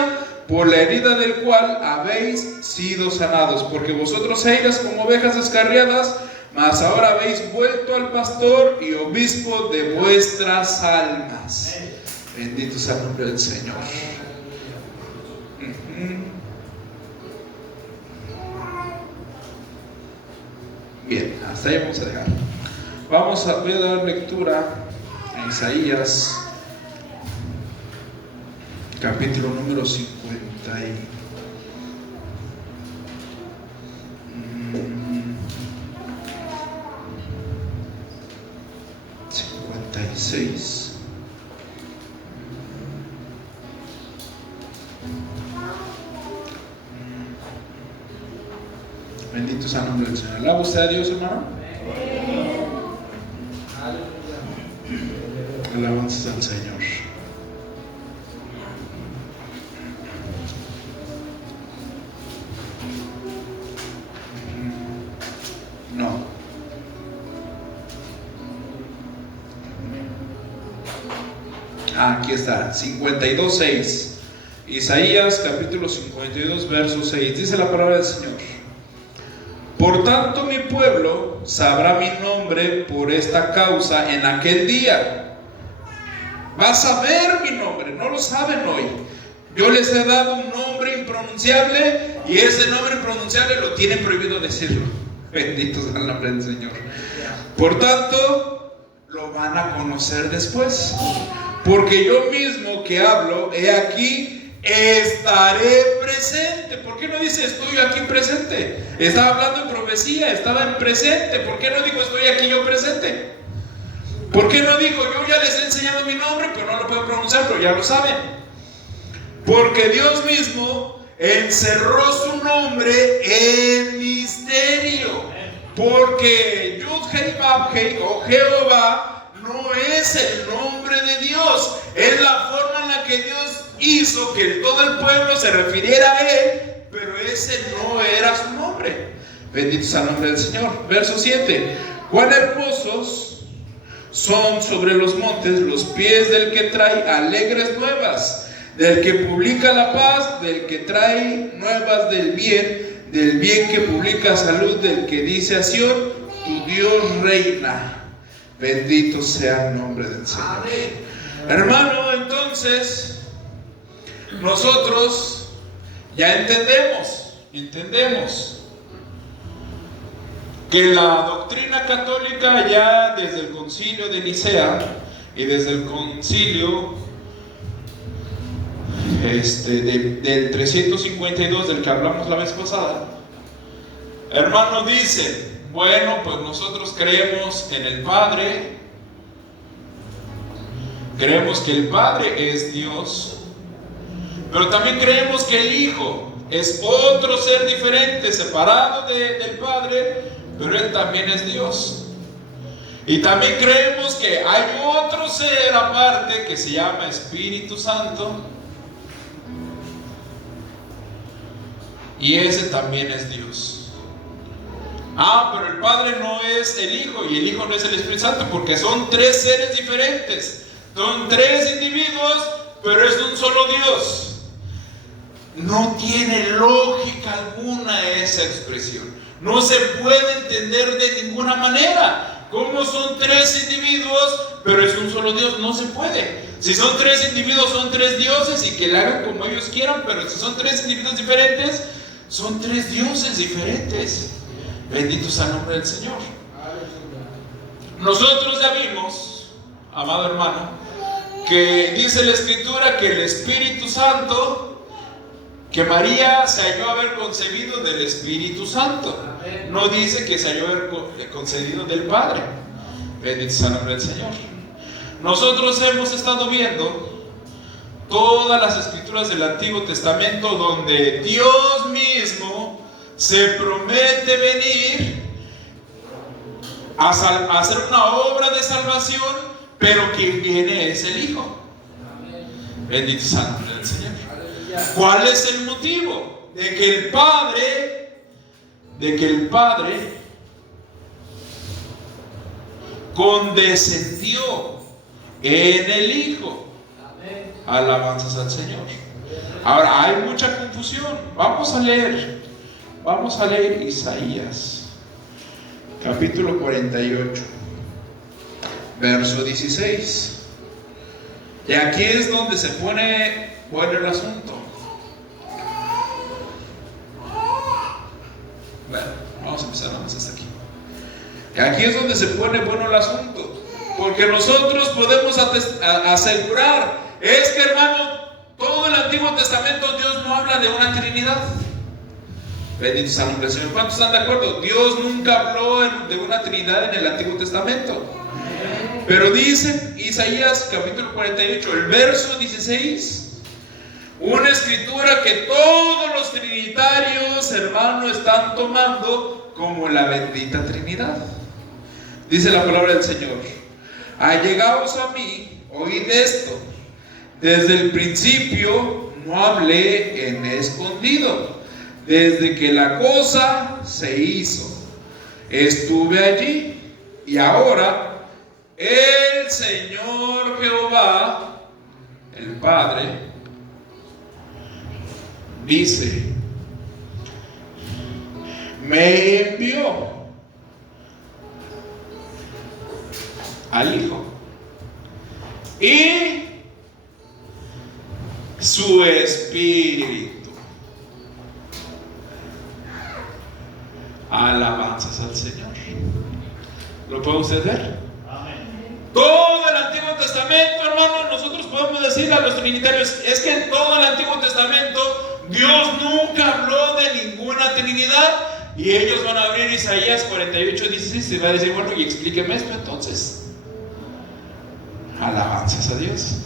por la herida del cual habéis sido sanados. Porque vosotros erais como ovejas descarriadas, mas ahora habéis vuelto al pastor y obispo de vuestras almas. Bendito sea el nombre del Señor. Bien, hasta ahí vamos a dejar. Voy a dar lectura a Isaías, capítulo número 56. Bendito sea el nombre del Señor. ¿Alaba usted a Dios, hermano? Alabanzas al Señor. No. Aquí está, 52:6. Isaías capítulo 52, verso 6. Dice la palabra del Señor: por tanto mi pueblo sabrá mi nombre por esta causa en aquel día. Va a saber mi nombre, no lo saben hoy. Yo les he dado un nombre impronunciable y ese nombre impronunciable lo tienen prohibido decirlo. Bendito sea el nombre del Señor. Por tanto, lo van a conocer después. Porque yo mismo que hablo, he aquí, estaré presente. ¿Por qué no dice estoy aquí presente? Estaba hablando en profecía, estaba en presente. ¿Por qué no dijo estoy aquí yo presente? ¿Por qué no dijo yo ya les he enseñado mi nombre, pero no lo pueden pronunciar, pero ya lo saben? Porque Dios mismo encerró su nombre en misterio. Porque Yud-Hei-Vav-Hei o Jehová no es el nombre de Dios, es la forma en la que Dios hizo que todo el pueblo se refiriera a él, pero ese no era su nombre. Bendito sea el nombre del Señor. Verso 7: cuán hermosos son sobre los montes los pies del que trae alegres nuevas, del que publica la paz, del que trae nuevas del bien que publica salud, del que dice a Sión, tu Dios reina. Bendito sea el nombre del Señor. Hermano, entonces nosotros ya entendemos que la doctrina católica ya desde el concilio de Nicea y desde el concilio del 352 del que hablamos la vez pasada, hermanos, dicen, bueno, pues nosotros creemos en el Padre, creemos que el Padre es Dios, pero también creemos que el Hijo es otro ser diferente, separado del Padre, pero Él también es Dios. Y también creemos que hay otro ser aparte que se llama Espíritu Santo, y ese también es Dios. Pero el Padre no es el Hijo y el Hijo no es el Espíritu Santo, porque son tres seres diferentes, son tres individuos, pero es un solo Dios. No tiene lógica alguna esa expresión, no se puede entender de ninguna manera. ¿Cómo son tres individuos pero es un solo Dios? No se puede. Si son tres individuos, son tres dioses y que le hagan como ellos quieran, pero si son tres individuos diferentes, son tres dioses diferentes. Bendito sea el nombre del Señor. Nosotros ya vimos, amado hermano, que dice la Escritura que el Espíritu Santo, que María se halló haber concebido del Espíritu Santo. No dice que se halló haber concebido del Padre. Bendito sea el nombre del Señor. Nosotros hemos estado viendo todas las Escrituras del Antiguo Testamento donde Dios mismo se promete venir a hacer una obra de salvación, pero quien viene es el Hijo. Bendito sea el nombre del Señor. ¿Cuál es el motivo? De que el Padre condescendió en el Hijo. Alabanzas al Señor. Ahora hay mucha confusión. Vamos a leer Isaías capítulo 48 verso 16. Y aquí es donde se pone bueno el asunto. Bueno, vamos a empezar nada más hasta aquí. Aquí es donde se pone bueno el asunto, porque nosotros podemos asegurar, es que, hermano, todo el Antiguo Testamento Dios no habla de una Trinidad. Bendito sea el nombre del Señor. ¿Cuántos están de acuerdo? Dios nunca habló de una Trinidad en el Antiguo Testamento. Pero dice Isaías capítulo 48, el verso 16, una escritura que todos los trinitarios, hermano, están tomando como la bendita Trinidad. Dice la palabra del Señor: allegaos a mí, oíd esto. Desde el principio no hablé en escondido. Desde que la cosa se hizo, estuve allí. Y ahora el Señor Jehová, el Padre, dice: me envió al Hijo y su Espíritu. Alabanzas al Señor. ¿Lo puede usted ver? Amén. Todo el Antiguo Testamento, hermano, nosotros podemos decir a los trinitarios, es que en todo el Antiguo Testamento Dios nunca habló de ninguna Trinidad. Y ellos van a abrir Isaías 48, 16 y va a decir, bueno, y explíqueme esto entonces. Alabanzas a Dios.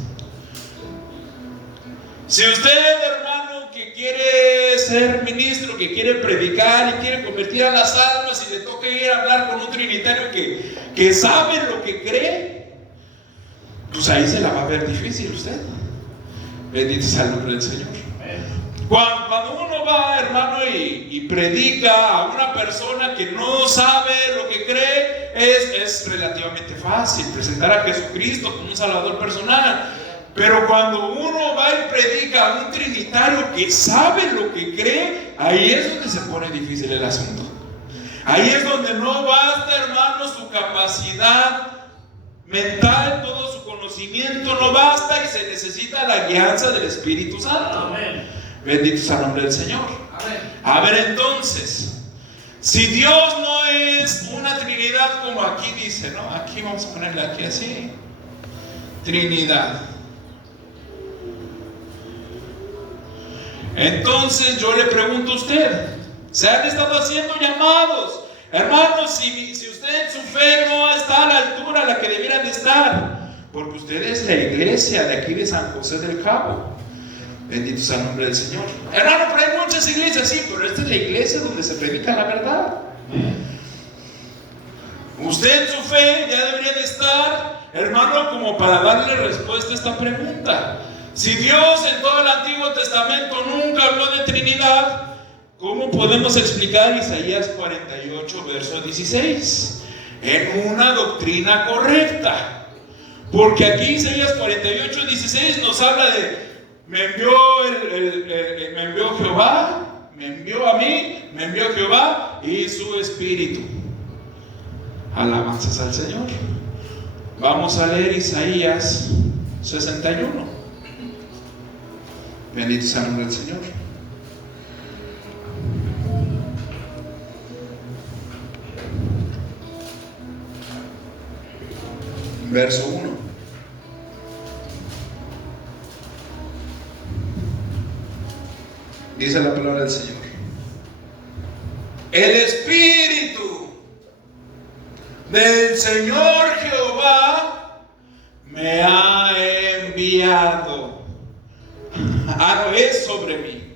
Si usted, hermano, que quiere ser ministro, que quiere predicar y quiere convertir a las almas y le toca ir a hablar con un trinitario que sabe lo que cree, pues ahí se la va a ver difícil usted. Bendito sea el nombre del Señor. Cuando uno va, hermano, y predica a una persona que no sabe lo que cree, es relativamente fácil presentar a Jesucristo como un Salvador personal. Pero cuando uno va y predica a un trinitario que sabe lo que cree, ahí es donde se pone difícil el asunto. Ahí es donde no basta, hermano, su capacidad mental, todo su conocimiento no basta y se necesita la guianza del Espíritu Santo. Amén. Bendito sea el nombre del Señor. Amén. A ver, entonces, si Dios no es una Trinidad como aquí dice, ¿no? Aquí vamos a ponerle aquí así: Trinidad. Entonces yo le pregunto a usted, ¿se han estado haciendo llamados? Hermanos, si usted en su fe no está a la altura a la que debieran de estar, porque usted es la iglesia de aquí de San José del Cabo. Bendito sea el nombre del Señor. Hermano, pero hay muchas iglesias, sí, pero esta es la iglesia donde se predica la verdad. Usted en su fe ya debería de estar, hermano, como para darle respuesta a esta pregunta. Si Dios en todo el Antiguo Testamento nunca habló de Trinidad, ¿cómo podemos explicar Isaías 48, verso 16? En una doctrina correcta. Porque aquí Isaías 48, 16 nos habla de me envió Jehová, me envió a mí, me envió Jehová y su Espíritu. Alabanzas al Señor. Vamos a leer Isaías 61. Bendito sea el nombre del Señor. Verso 1. Dice la palabra del Señor: el Espíritu del Señor Jehová me ha enviado. No es sobre mí,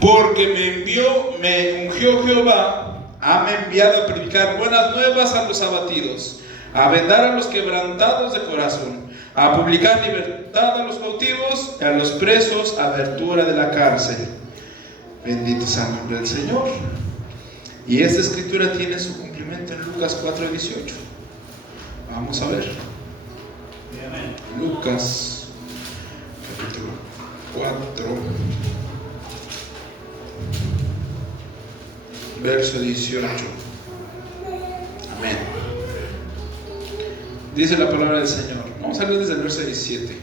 porque me ungió Jehová, me enviado a predicar buenas nuevas a los abatidos, a vendar a los quebrantados de corazón, a publicar libertad a los cautivos y a los presos, abertura de la cárcel. Bendito sea el nombre del Señor. Y esta escritura tiene su cumplimiento en Lucas 4:18. Vamos a ver. Lucas capítulo 4, verso 18. Amén. Dice la palabra del Señor. Vamos a leer desde el verso 17.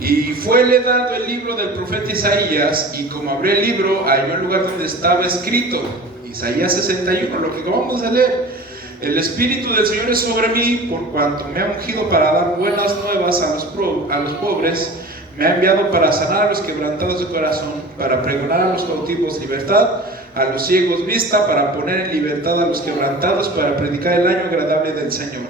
Y fuele dado el libro del profeta Isaías, y como abrió el libro, halló el lugar donde estaba escrito. Isaías 61, lo que acabamos de leer. El Espíritu del Señor es sobre mí, por cuanto me ha ungido para dar buenas nuevas a los pobres, me ha enviado para sanar a los quebrantados de corazón, para pregonar a los cautivos libertad, a los ciegos vista, para poner en libertad a los quebrantados, para predicar el año agradable del Señor.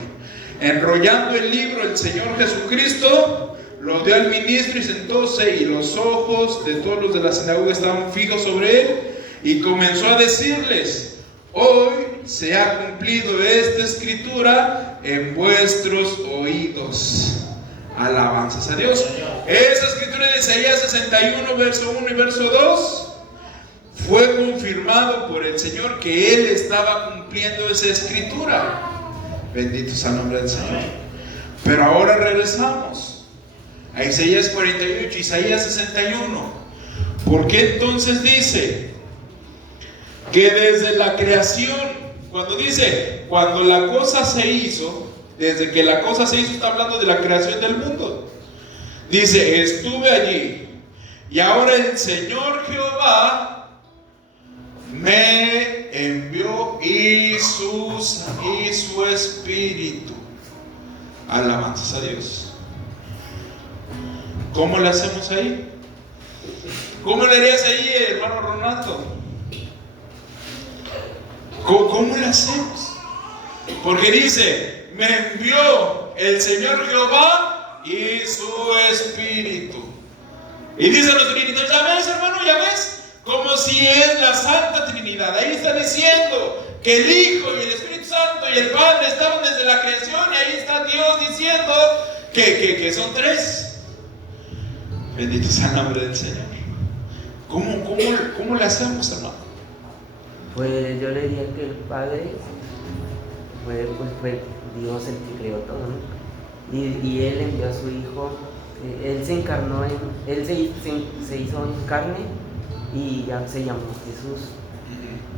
Enrollando el libro, el Señor Jesucristo lo dio al ministro y sentóse, y los ojos de todos los de la sinagoga estaban fijos sobre él, y comenzó a decirles: hoy se ha cumplido esta escritura en vuestros oídos. Alabanzas a Dios. Esa escritura de Isaías 61, verso 1 y verso 2 fue confirmado por el Señor que Él estaba cumpliendo esa escritura. Bendito sea el nombre del Señor. Pero ahora regresamos a Isaías 48, Isaías 61. ¿Por qué entonces dice que desde la creación, cuando la cosa se hizo, desde que la cosa se hizo, está hablando de la creación del mundo? Dice: estuve allí, y ahora el Señor Jehová me envió y su Espíritu. Alabanzas a Dios. ¿Cómo le hacemos ahí? ¿Cómo le harías ahí, hermano Ronaldo? ¿Cómo le hacemos? Porque dice: me envió el Señor Jehová y su Espíritu. Y dicen los trinitarios: ¿ya ves, hermano? ¿Ya ves? Como si es la Santa Trinidad. Ahí está diciendo que el Hijo y el Espíritu Santo y el Padre estaban desde la creación, y ahí está Dios diciendo que son tres. Bendito sea el nombre del Señor. ¿Cómo le hacemos, hermano? Pues yo le diría que el Padre fue Dios el que creó todo, ¿no? Y Él envió a su Hijo. Él se encarnó Él se hizo en carne y ya se llamó Jesús.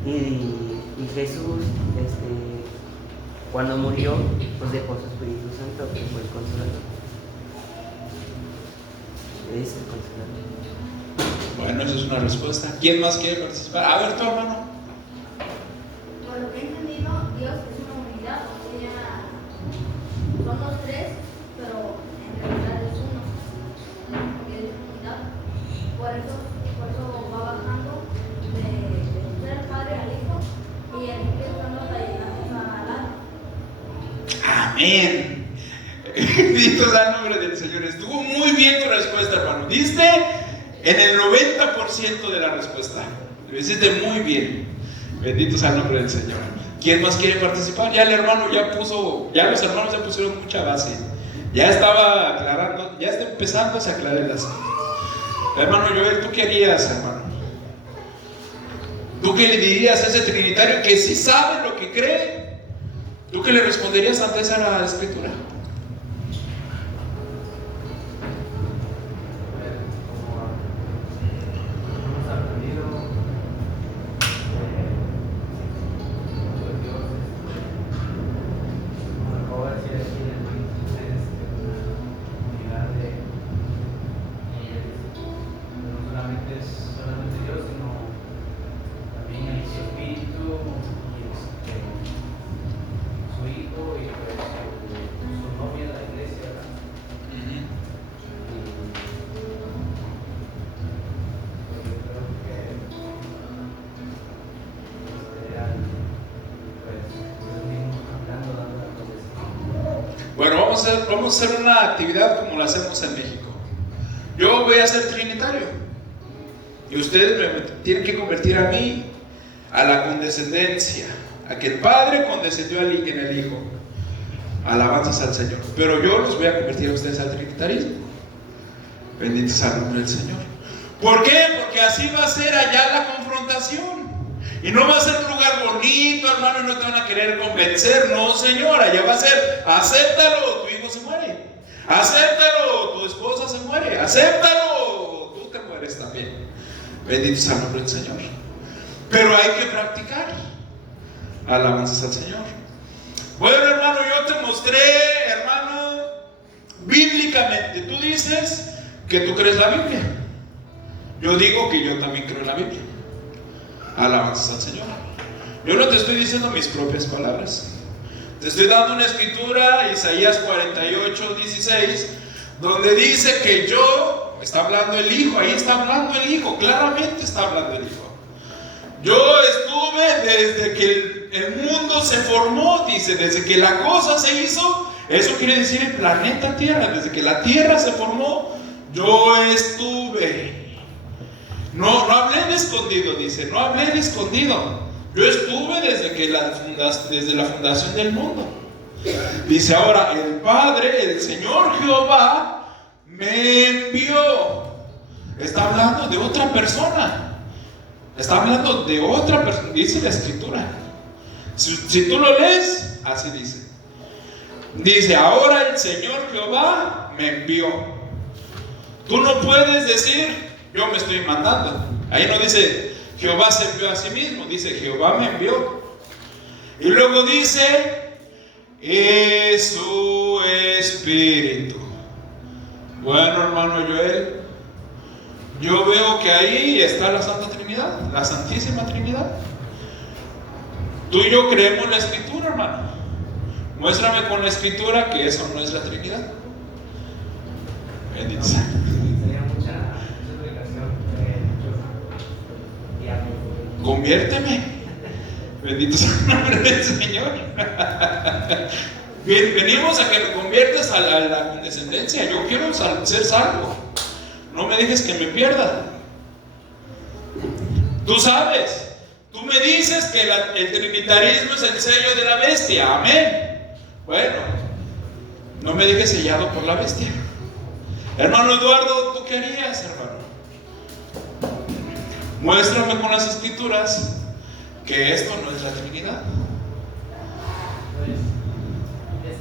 Y Jesús, cuando murió, pues dejó su Espíritu Santo, que fue el Consolador. Es el Consolador. Bueno, esa es una respuesta. ¿Quién más quiere participar? A ver, tu hermano. Por lo que he entendido, Dios es una unidad, o sea, son los tres, pero en realidad es uno, porque es unidad. Amén. Bendito sea el nombre del Señor. Estuvo muy bien tu respuesta, hermano. Diste en el 90% de la respuesta. Lo hiciste muy bien. Bendito sea el nombre del Señor. ¿Quién más quiere participar? Ya el hermano ya los hermanos ya pusieron mucha base. Ya estaba aclarando, ya está empezando a aclarar las cosas. Hermano Joel, ¿tú qué harías, hermano? ¿Tú qué le dirías a ese trinitario que sí sabe lo que cree? ¿Tú qué le responderías ante esa escritura? Bueno, vamos a hacer una actividad como la hacemos en México. Yo voy a ser trinitario y ustedes me tienen que convertir a mí a la condescendencia, a que el Padre condescendió en el Hijo. Alabanzas al Señor. Pero yo los voy a convertir a ustedes al trinitarismo. Bendito sea el nombre del Señor. ¿Por qué? Porque así va a ser allá la confrontación. Y no va a ser un lugar bonito, hermano, y no te van a querer convencer. No, Señor, allá va a ser, acéptalo, tu hijo se muere. Acéptalo, tu esposa se muere. Acéptalo, tú te mueres también. Bendito sea el nombre del Señor. Pero hay que practicar. Alabanzas al Señor. Bueno, hermano, yo te mostré, hermano, bíblicamente. Tú dices que tú crees la Biblia. Yo digo que yo también creo en la Biblia. Alabanzas al Señor. Yo no te estoy diciendo mis propias palabras. Te estoy dando una escritura, Isaías 48, 16, donde dice que yo, está hablando el Hijo, ahí está hablando el Hijo, claramente está hablando el Hijo. Yo estuve desde que el mundo se formó, dice, desde que la cosa se hizo. Eso quiere decir el planeta Tierra. Desde que la Tierra se formó, yo estuve. No hablé de escondido, dice, no hablé de escondido. Yo estuve desde la fundación del mundo. Dice ahora, el Padre, el Señor Jehová, me envió. Está hablando de otra persona. Está hablando de otra persona, dice la escritura. Si tú lo lees, así dice. Dice, ahora el Señor Jehová me envió. Tú no puedes decir, yo me estoy mandando. Ahí no dice, Jehová se envió a sí mismo, dice, Jehová me envió. Y luego dice, es su Espíritu. Bueno, hermano Joel, yo veo que ahí está la Santa Trinidad, la Santísima Trinidad. Tú y yo creemos la Escritura, hermano. Muéstrame con la Escritura que eso no es la Trinidad. Bendito sea. Sería mucha explicación. Conviérteme. Bendito sea el nombre del Señor. Venimos a que me conviertas a la condescendencia. Yo quiero ser salvo. No me dejes que me pierda. Tú sabes. Tú me dices que el trinitarismo es el sello de la bestia. Amén. Bueno, no me dejes sellado por la bestia. Hermano Eduardo, ¿tú qué harías, hermano? Muéstrame con las escrituras que esto no es la Trinidad. Pues,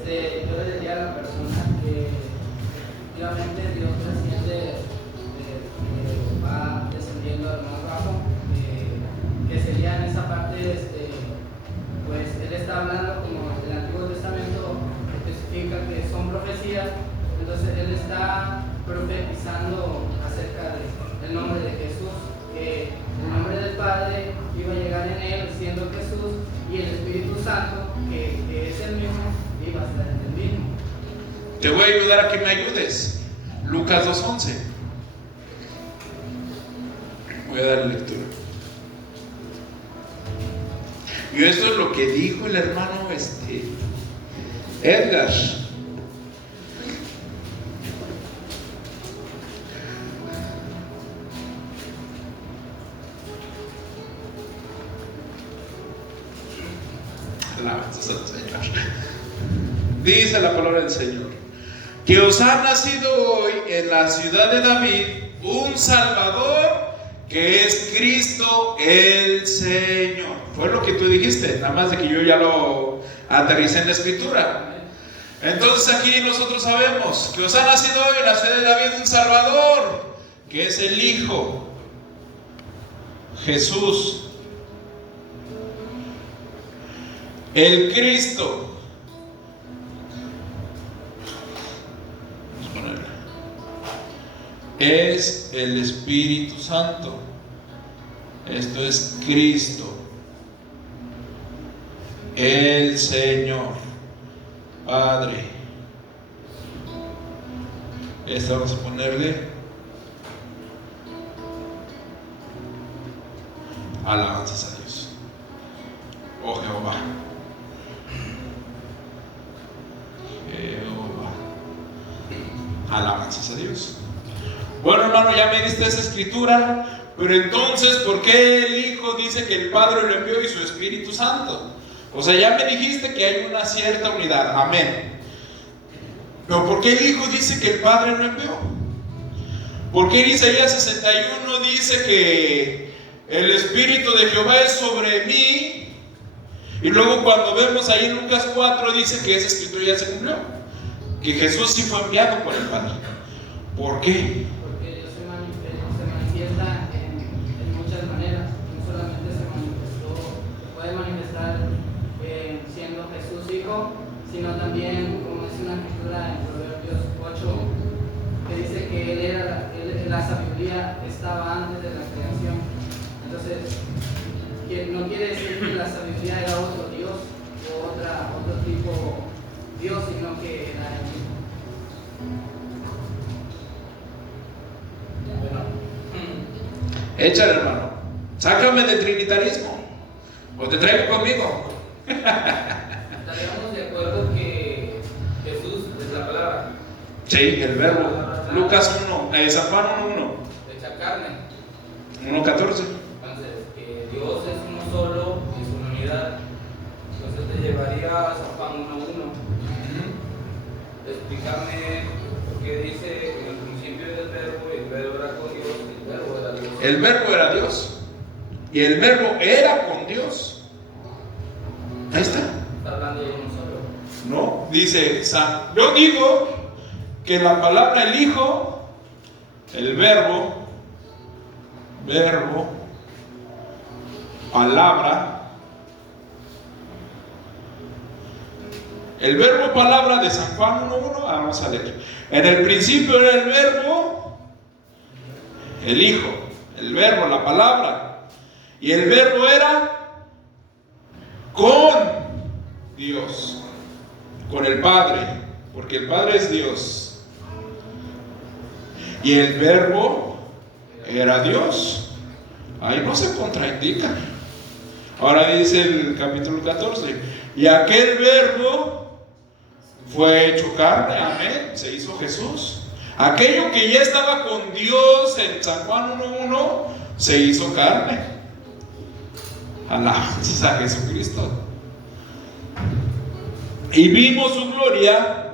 yo le diría a la persona que efectivamente Dios desciende, va descendiendo al más bajo, que sería en esa parte, pues Él está hablando como el Antiguo Testamento especifica que son profecías, entonces Él está profetizando acerca del nombre de Jesús, que el nombre del Padre iba a llegar en Él siendo Jesús, y el Espíritu Santo, que es el mismo, iba a estar en el mismo. Te voy a ayudar a que me ayudes. Lucas 2:11. Voy a dar lectura. Y esto es lo que dijo el hermano Edgar. Alabanzas al Señor. Dice la palabra del Señor: que os ha nacido hoy en la ciudad de David un Salvador, que es Cristo el Señor. Fue lo que tú dijiste, nada más de que yo ya lo aterricé en la escritura. Entonces aquí nosotros sabemos que os ha nacido hoy en la ciudad de David un Salvador, que es el Hijo, Jesús, el Cristo. Vamos a ponerlo. Es el Espíritu Santo. Esto es Cristo, el Señor, Padre. Esto vamos a ponerle alabanzas a Dios. Oh Jehová. Jehová. Alabanzas a Dios. Bueno, hermano, ya me diste esa escritura. Pero entonces, ¿por qué el Hijo dice que el Padre lo envió y su Espíritu Santo? O sea, ya me dijiste que hay una cierta unidad, amén. Pero ¿por qué el Hijo dice que el Padre lo envió? ¿Por qué en Isaías 61 dice que el Espíritu de Jehová es sobre mí? Y luego cuando vemos ahí en Lucas 4 dice que esa escritura ya se cumplió, que Jesús sí fue enviado por el Padre. ¿Por qué? Porque Dios se manifiesta en muchas maneras. No solamente se puede manifestar siendo Jesús Hijo, sino también, como dice una escritura en Proverbios 8, que dice que la sabiduría estaba antes de la creación. Entonces, no quiere decir que la sabiduría era otro Dios o otro tipo Dios, sino que era el mismo. Bueno. Échale, hermano. Sácame del trinitarismo. O te traigo conmigo. Estaríamos de acuerdo que Jesús es la palabra. Sí, el verbo. Lucas 1, San Juan 1:1. Hecha carne. 1:14. Entonces, que Dios es uno solo y es una unidad. Entonces te llevaría a San Juan 1:1. Explícame por qué dice en el principio del verbo y el verbo era con Dios y el verbo era Dios. El verbo era Dios. Y el verbo era con Dios. Ahí está. Está hablando de uno solo. No, dice, yo digo que la palabra el Hijo, el verbo, palabra, el verbo palabra de San Juan 1:1, vamos a leer. En el principio era el verbo, el Hijo, el verbo, la palabra, y el verbo era con Dios, con el Padre, porque el Padre es Dios, y el verbo era Dios. Ahí no se contraindica. Ahora dice el capítulo 14, y aquel verbo fue hecho carne, amén, se hizo Jesús. Aquello que ya estaba con Dios en San Juan 1:1 se hizo carne. Alabanzas a Jesucristo. Y vimos su gloria,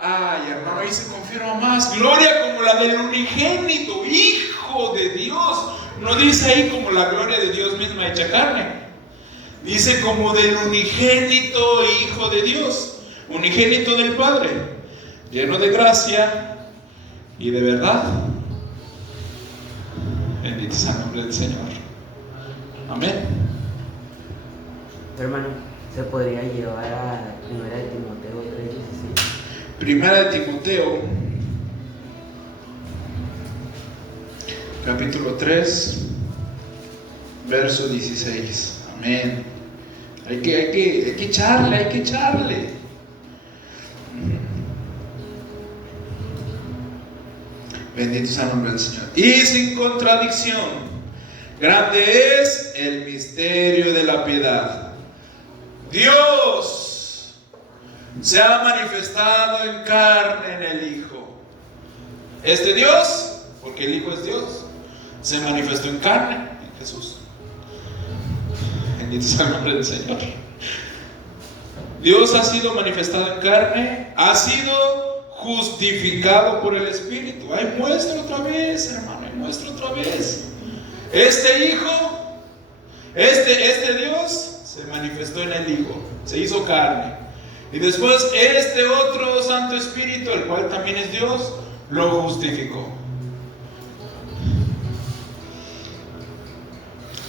ay hermano, ahí se confirma más, gloria como la del unigénito, Hijo de Dios. No dice ahí como la gloria de Dios misma hecha carne, dice como del unigénito Hijo de Dios, unigénito del Padre, lleno de gracia y de verdad. Bendito sea el nombre del Señor. Amén. Hermano, se podría llevar a 1 de Timoteo 3:16. Primera de Timoteo, capítulo 3, verso 16. Amén. Hay que echarle. Bendito sea el nombre del Señor. Y sin contradicción, grande es el misterio de la piedad. Dios se ha manifestado en carne en el Hijo. Este Dios, porque el Hijo es Dios, se manifestó en carne en Jesús. Bendito sea el nombre del Señor. Dios ha sido manifestado en carne, ha sido justificado por el Espíritu. Ahí muestra otra vez, hermano, ahí muestra otra vez. Este Hijo, este Dios se manifestó en el Hijo, se hizo carne. Y después este otro Santo Espíritu, el cual también es Dios, lo justificó.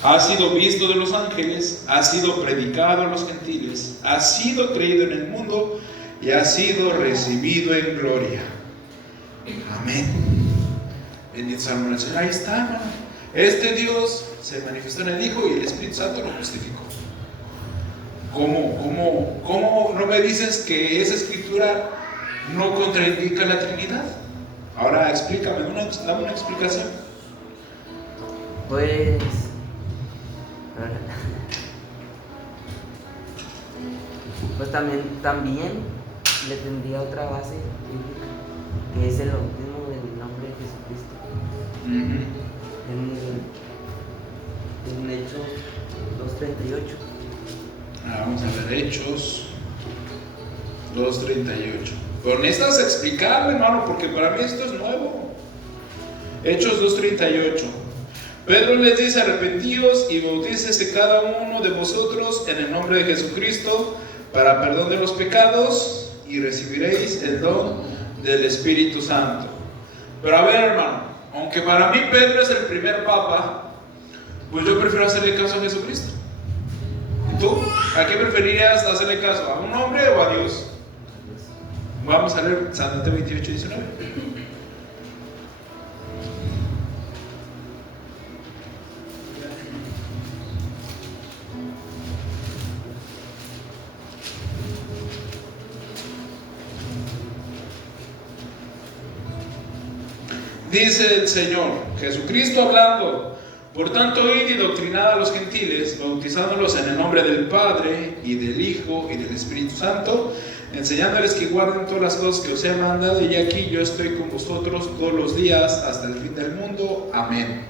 Ha sido visto de los ángeles, ha sido predicado a los gentiles, ha sido creído en el mundo y ha sido recibido en gloria. Amén. Bendito sea el nombre del Señor. Ahí está, hermano. Este Dios se manifestó en el Hijo y el Espíritu Santo lo justificó. ¿Cómo no me dices que esa escritura no contraindica la Trinidad? Ahora explícame, dame una explicación. Pues también le tendría otra base bíblica, que es el bautismo del nombre de Jesucristo. En Hechos 2:38. Vamos a ver Hechos 2:38. Pero necesitas explicarme, hermano, porque para mí esto es nuevo. Hechos 2:38. Pedro les dice: arrepentíos y bautícese cada uno de vosotros en el nombre de Jesucristo para perdón de los pecados y recibiréis el don del Espíritu Santo. Pero a ver, hermano, aunque para mí Pedro es el primer papa, pues yo prefiero hacerle caso a Jesucristo. ¿Y tú? ¿A qué preferirías hacerle caso? ¿A un hombre o a Dios? Vamos a leer San Mateo 28:19. Dice el Señor, Jesucristo hablando: por tanto, id y doctrinad a los gentiles, bautizándolos en el nombre del Padre, y del Hijo, y del Espíritu Santo, enseñándoles que guarden todas las cosas que os he mandado, y aquí yo estoy con vosotros todos los días, hasta el fin del mundo. Amén.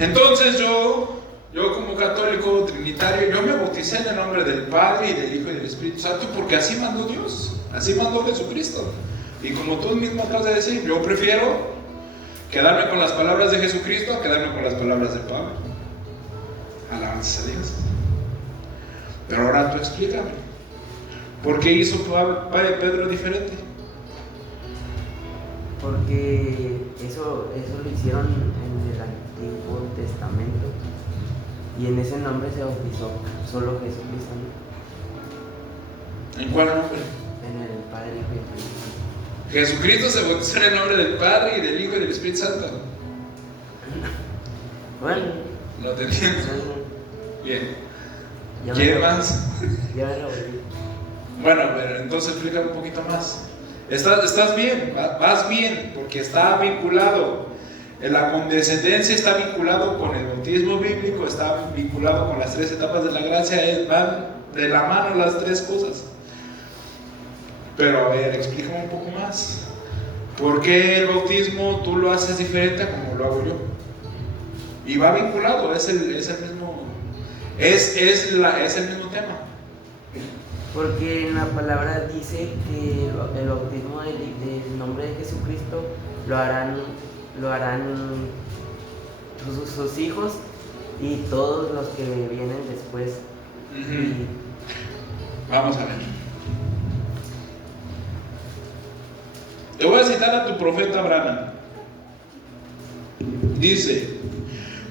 Entonces yo como católico trinitario, yo me bauticé en el nombre del Padre, y del Hijo, y del Espíritu Santo, porque así mandó Dios, así mandó Jesucristo. Y como tú mismo acabas de decir, yo prefiero quedarme con las palabras de Jesucristo a quedarme con las palabras del Pablo. Alabanza a Dios. Pero ahora tú explícame, ¿por qué hizo Pedro diferente? Porque eso lo hicieron en el Antiguo Testamento, y en ese nombre se bautizó solo Jesucristo, ¿no? ¿En cuál nombre? En el Padre, Hijo y Espíritu Santo. Jesucristo se bautizó en el nombre del Padre, y del Hijo, y del Espíritu Santo. Bueno, ¿No te entiendes? Bien. ¿Quién más? Ya me lo volví. Bueno, pero entonces explícame un poquito más. Estás bien, vas bien, porque está vinculado. La condescendencia está vinculado con el bautismo bíblico, está vinculado con las 3 etapas de la gracia, van de la mano las 3 cosas. Pero a ver, explícame un poco más. ¿Por qué el bautismo tú lo haces diferente a como lo hago yo? Y va vinculado, es el mismo, es el mismo tema. Porque en la palabra dice que el bautismo del nombre de Jesucristo lo harán sus hijos y todos los que vienen después. Vamos a ver. Te voy a citar a tu profeta Abraham. Dice: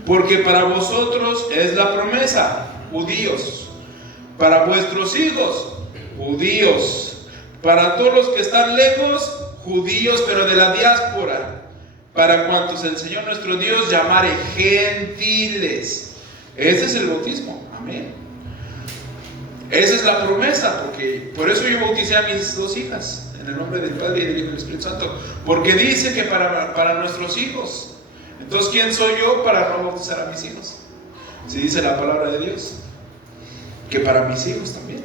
porque para vosotros es la promesa, judíos, para vuestros hijos, judíos, para todos los que están lejos, judíos, pero de la diáspora, para cuantos el Señor nuestro Dios llamare gentiles. Ese es el bautismo, amén. Esa es la promesa, porque por eso yo bauticé a mis 2 hijas en el nombre del Padre, y del Hijo, y del Espíritu Santo, porque dice que para nuestros hijos. Entonces, ¿quién soy yo para no bautizar a mis hijos? Si dice la palabra de Dios que para mis hijos también.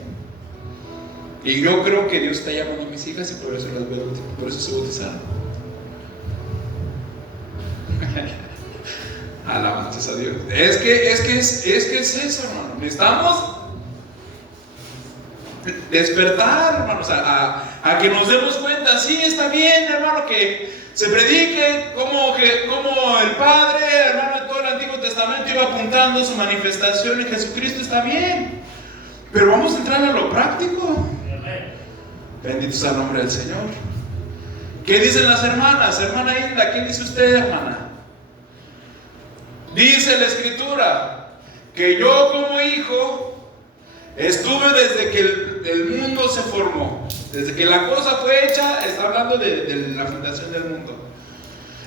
Y yo creo que Dios está llamando a mis hijas y por eso las veo, por eso se bautizaron. Alabanzas a Dios. Es que es eso, hermano. Necesitamos despertar, hermanos, a que nos demos cuenta. Sí, está bien, hermano, que se predique como el Padre, hermano, de todo el Antiguo Testamento iba apuntando su manifestación en Jesucristo. Está bien, pero vamos a entrar a lo práctico. Bendito sea el nombre del Señor. ¿Qué dicen las hermanas? Hermana Hilda, ¿qué dice usted, hermana? Dice la Escritura que yo como hijo estuve desde que el mundo se formó, desde que la cosa fue hecha. Está hablando de la fundación del mundo.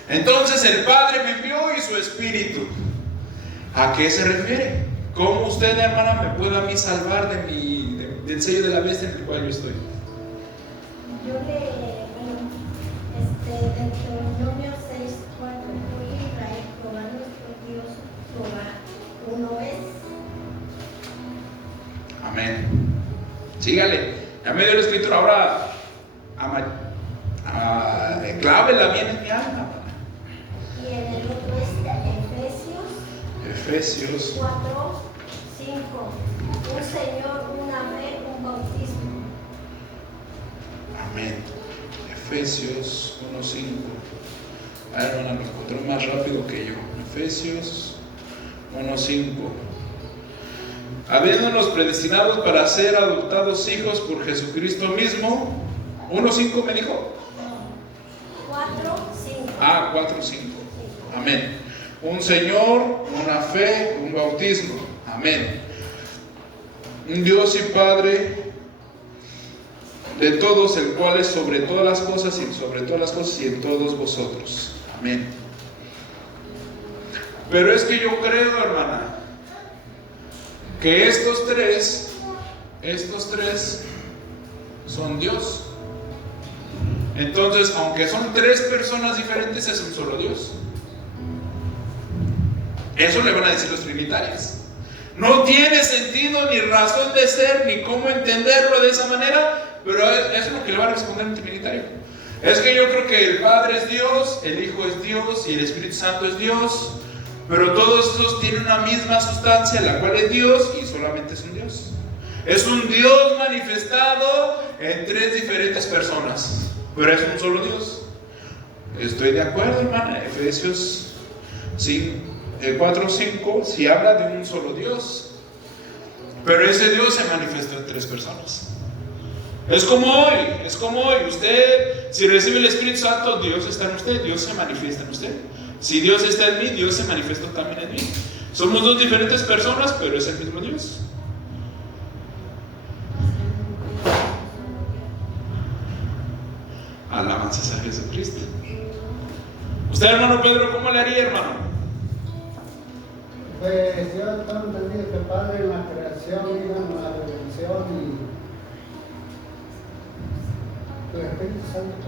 Entonces el Padre me envió y su Espíritu. ¿A qué se refiere? ¿Cómo usted, hermana, me puede a mí salvar del sello de la bestia en el cual yo estoy? Yo Deuteronomio 6:4, oye Israel, Jehová nuestro Dios, Jehová uno es. Amén. Sígale. Ya me dio la Escritura. Ahora clávela bien en mi alma. Y en el otro es Efesios 4:5. Un Señor, una fe, un bautismo. Amén. Efesios 1:5. Hermana, lo encontró más rápido que yo. Efesios 1:5. Habiéndonos predestinados para ser adoptados hijos por Jesucristo mismo. 1:5 me dijo. 4:5. 4:5. Amén. Un Señor, una fe, un bautismo. Amén. Un Dios y Padre de todos, el cual es sobre todas las cosas y sobre todas las cosas y en todos vosotros. Amén. Pero es que yo creo, hermana, que estos tres son Dios. Entonces, aunque son tres personas diferentes, es un solo Dios. Eso le van a decir los trinitarios. No tiene sentido ni razón de ser ni cómo entenderlo de esa manera, pero eso es lo que le va a responder el trinitario. Es que yo creo que el Padre es Dios, el Hijo es Dios y el Espíritu Santo es Dios, pero todos estos tienen una misma sustancia, la cual es Dios y solamente es un Dios. Es un Dios manifestado en tres diferentes personas, pero es un solo Dios. Estoy de acuerdo, hermana. Efesios 4:5 si habla de un solo Dios, pero ese Dios se manifestó en tres personas. Es como hoy, usted, si recibe el Espíritu Santo, Dios está en usted, Dios se manifiesta en usted. Si Dios está en mí, Dios se manifiesta también en mí. Somos dos diferentes personas, pero es el mismo Dios. Alabanzas a Jesucristo. Usted, hermano Pedro, ¿cómo le haría, hermano? Pues yo tengo entendido que Padre en la creación y en la redención y el Espíritu Santo,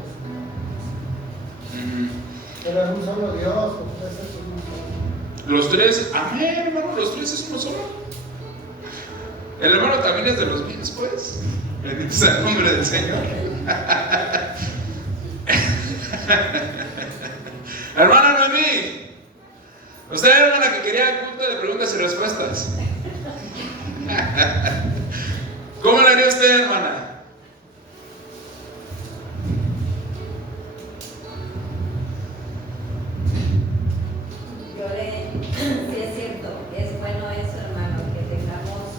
pero es un solo Dios, pues es uno solo. Los tres, amén, hermano, los tres es uno solo. El hermano también es de los míos, pues. Bendito sea el nombre del Señor. Hermana Noemí, usted, hermana, que quería culto de preguntas y respuestas. ¿Cómo le haría usted, hermana? Sí, es cierto, es bueno eso, hermano, que tengamos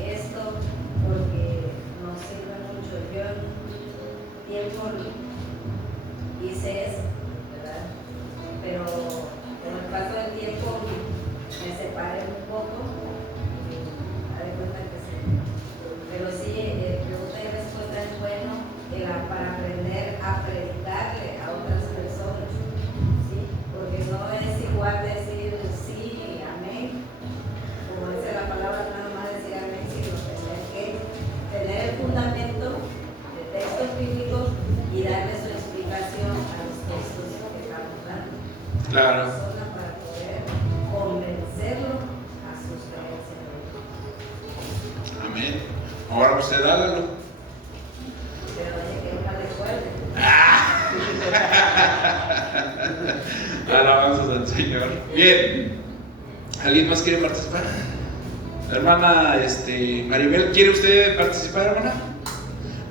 esto porque nos sirve mucho. Yo en un tiempo hice eso, ¿verdad? Pero con el paso del tiempo me separé un poco y me di cuenta que sí. Pero sí, pregunta y respuesta es bueno para aprender a predicarle a otras personas, ¿sí? Porque no es igual decir sí, amén, como dice la palabra, nada más decir amén, sino tener que tener el fundamento de textos bíblicos y darle su explicación a los textos que estamos dando. Claro. A la persona para poder convencerlo a sus creencias. Amén. Ahora usted hágalo. Señor. Bien. ¿Alguien más quiere participar? Hermana Maribel, ¿quiere usted participar, hermana?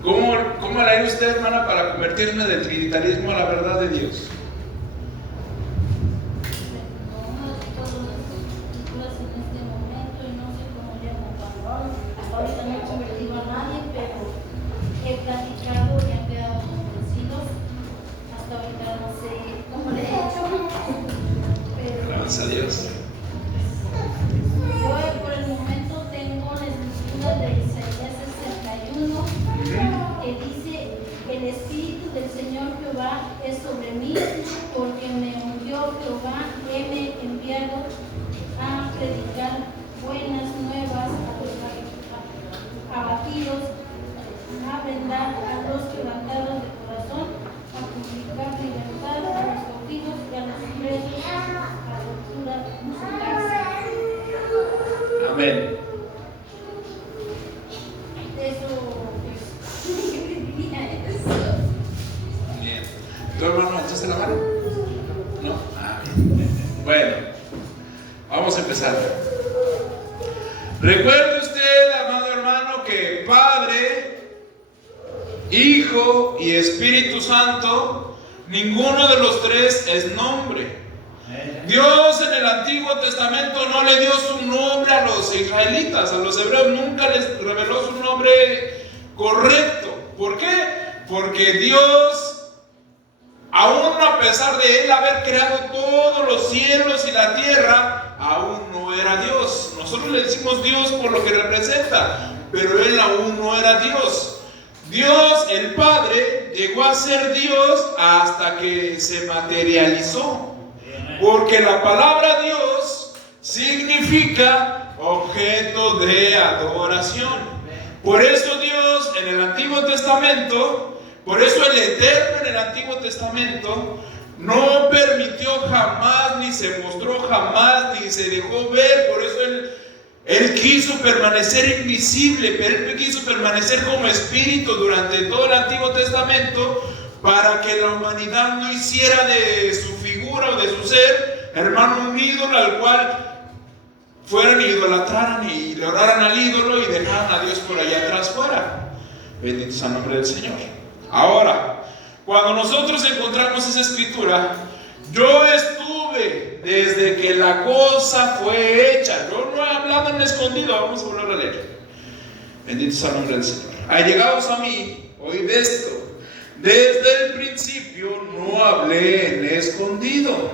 ¿Cómo la haría usted, hermana, para convertirme del trinitarismo a la verdad de Dios? Ahorita no he convertido a nadie, pero he platicado y han quedado convencidos. Hasta ahorita no sé cómo le he hecho. Pero Alabanza a Dios. yo por el momento tengo la escritura de Isaías 61 que dice: el Espíritu del Señor Jehová es sobre mí, porque me ungió Jehová, heme enviado a predicar buenas nuevas a los abatidos, a vendar a los quebrantados de corazón, a publicar libertad a los cautivos y a los presos a ruptura su cárcel. Amén. Eso, pues, ¿qué diría eso? Bien. ¿Tu hermano echaste la mano? ¿No? Ah, bien. Bueno, vamos a empezar. Recuerde usted, amado hermano, que Padre, Hijo y Espíritu Santo, ninguno de los tres es nombre. Dios en el Antiguo Testamento no le dio su nombre a los israelitas, a los hebreos nunca les reveló su nombre correcto. ¿Por qué? Porque Dios, aún a pesar de Él haber creado todos los cielos y la tierra, aún no era Dios. Nosotros le decimos Dios por lo que representa, pero Él aún no era Dios. Dios, el Padre, llegó a ser Dios hasta que se materializó. Porque la palabra Dios significa objeto de adoración. Por eso Dios en el Antiguo Testamento, por eso el Eterno en el Antiguo Testamento no permitió jamás, ni se mostró jamás, ni se dejó ver. Por eso Él quiso permanecer invisible, pero Él quiso permanecer como espíritu durante todo el Antiguo Testamento, para que la humanidad no hiciera de su figura o de su ser, hermano, un ídolo al cual fueran y idolatraran y le oraran al ídolo y dejaran a Dios por allá atrás fuera. Bendito sea el nombre del Señor. Ahora, cuando nosotros encontramos esa escritura, yo estuve desde que la cosa fue hecha. Yo no he hablado en escondido. Vamos a volver a leer. Bendito sea el nombre del Señor. Allegados a mí, oíd esto. Desde el principio no hablé en escondido.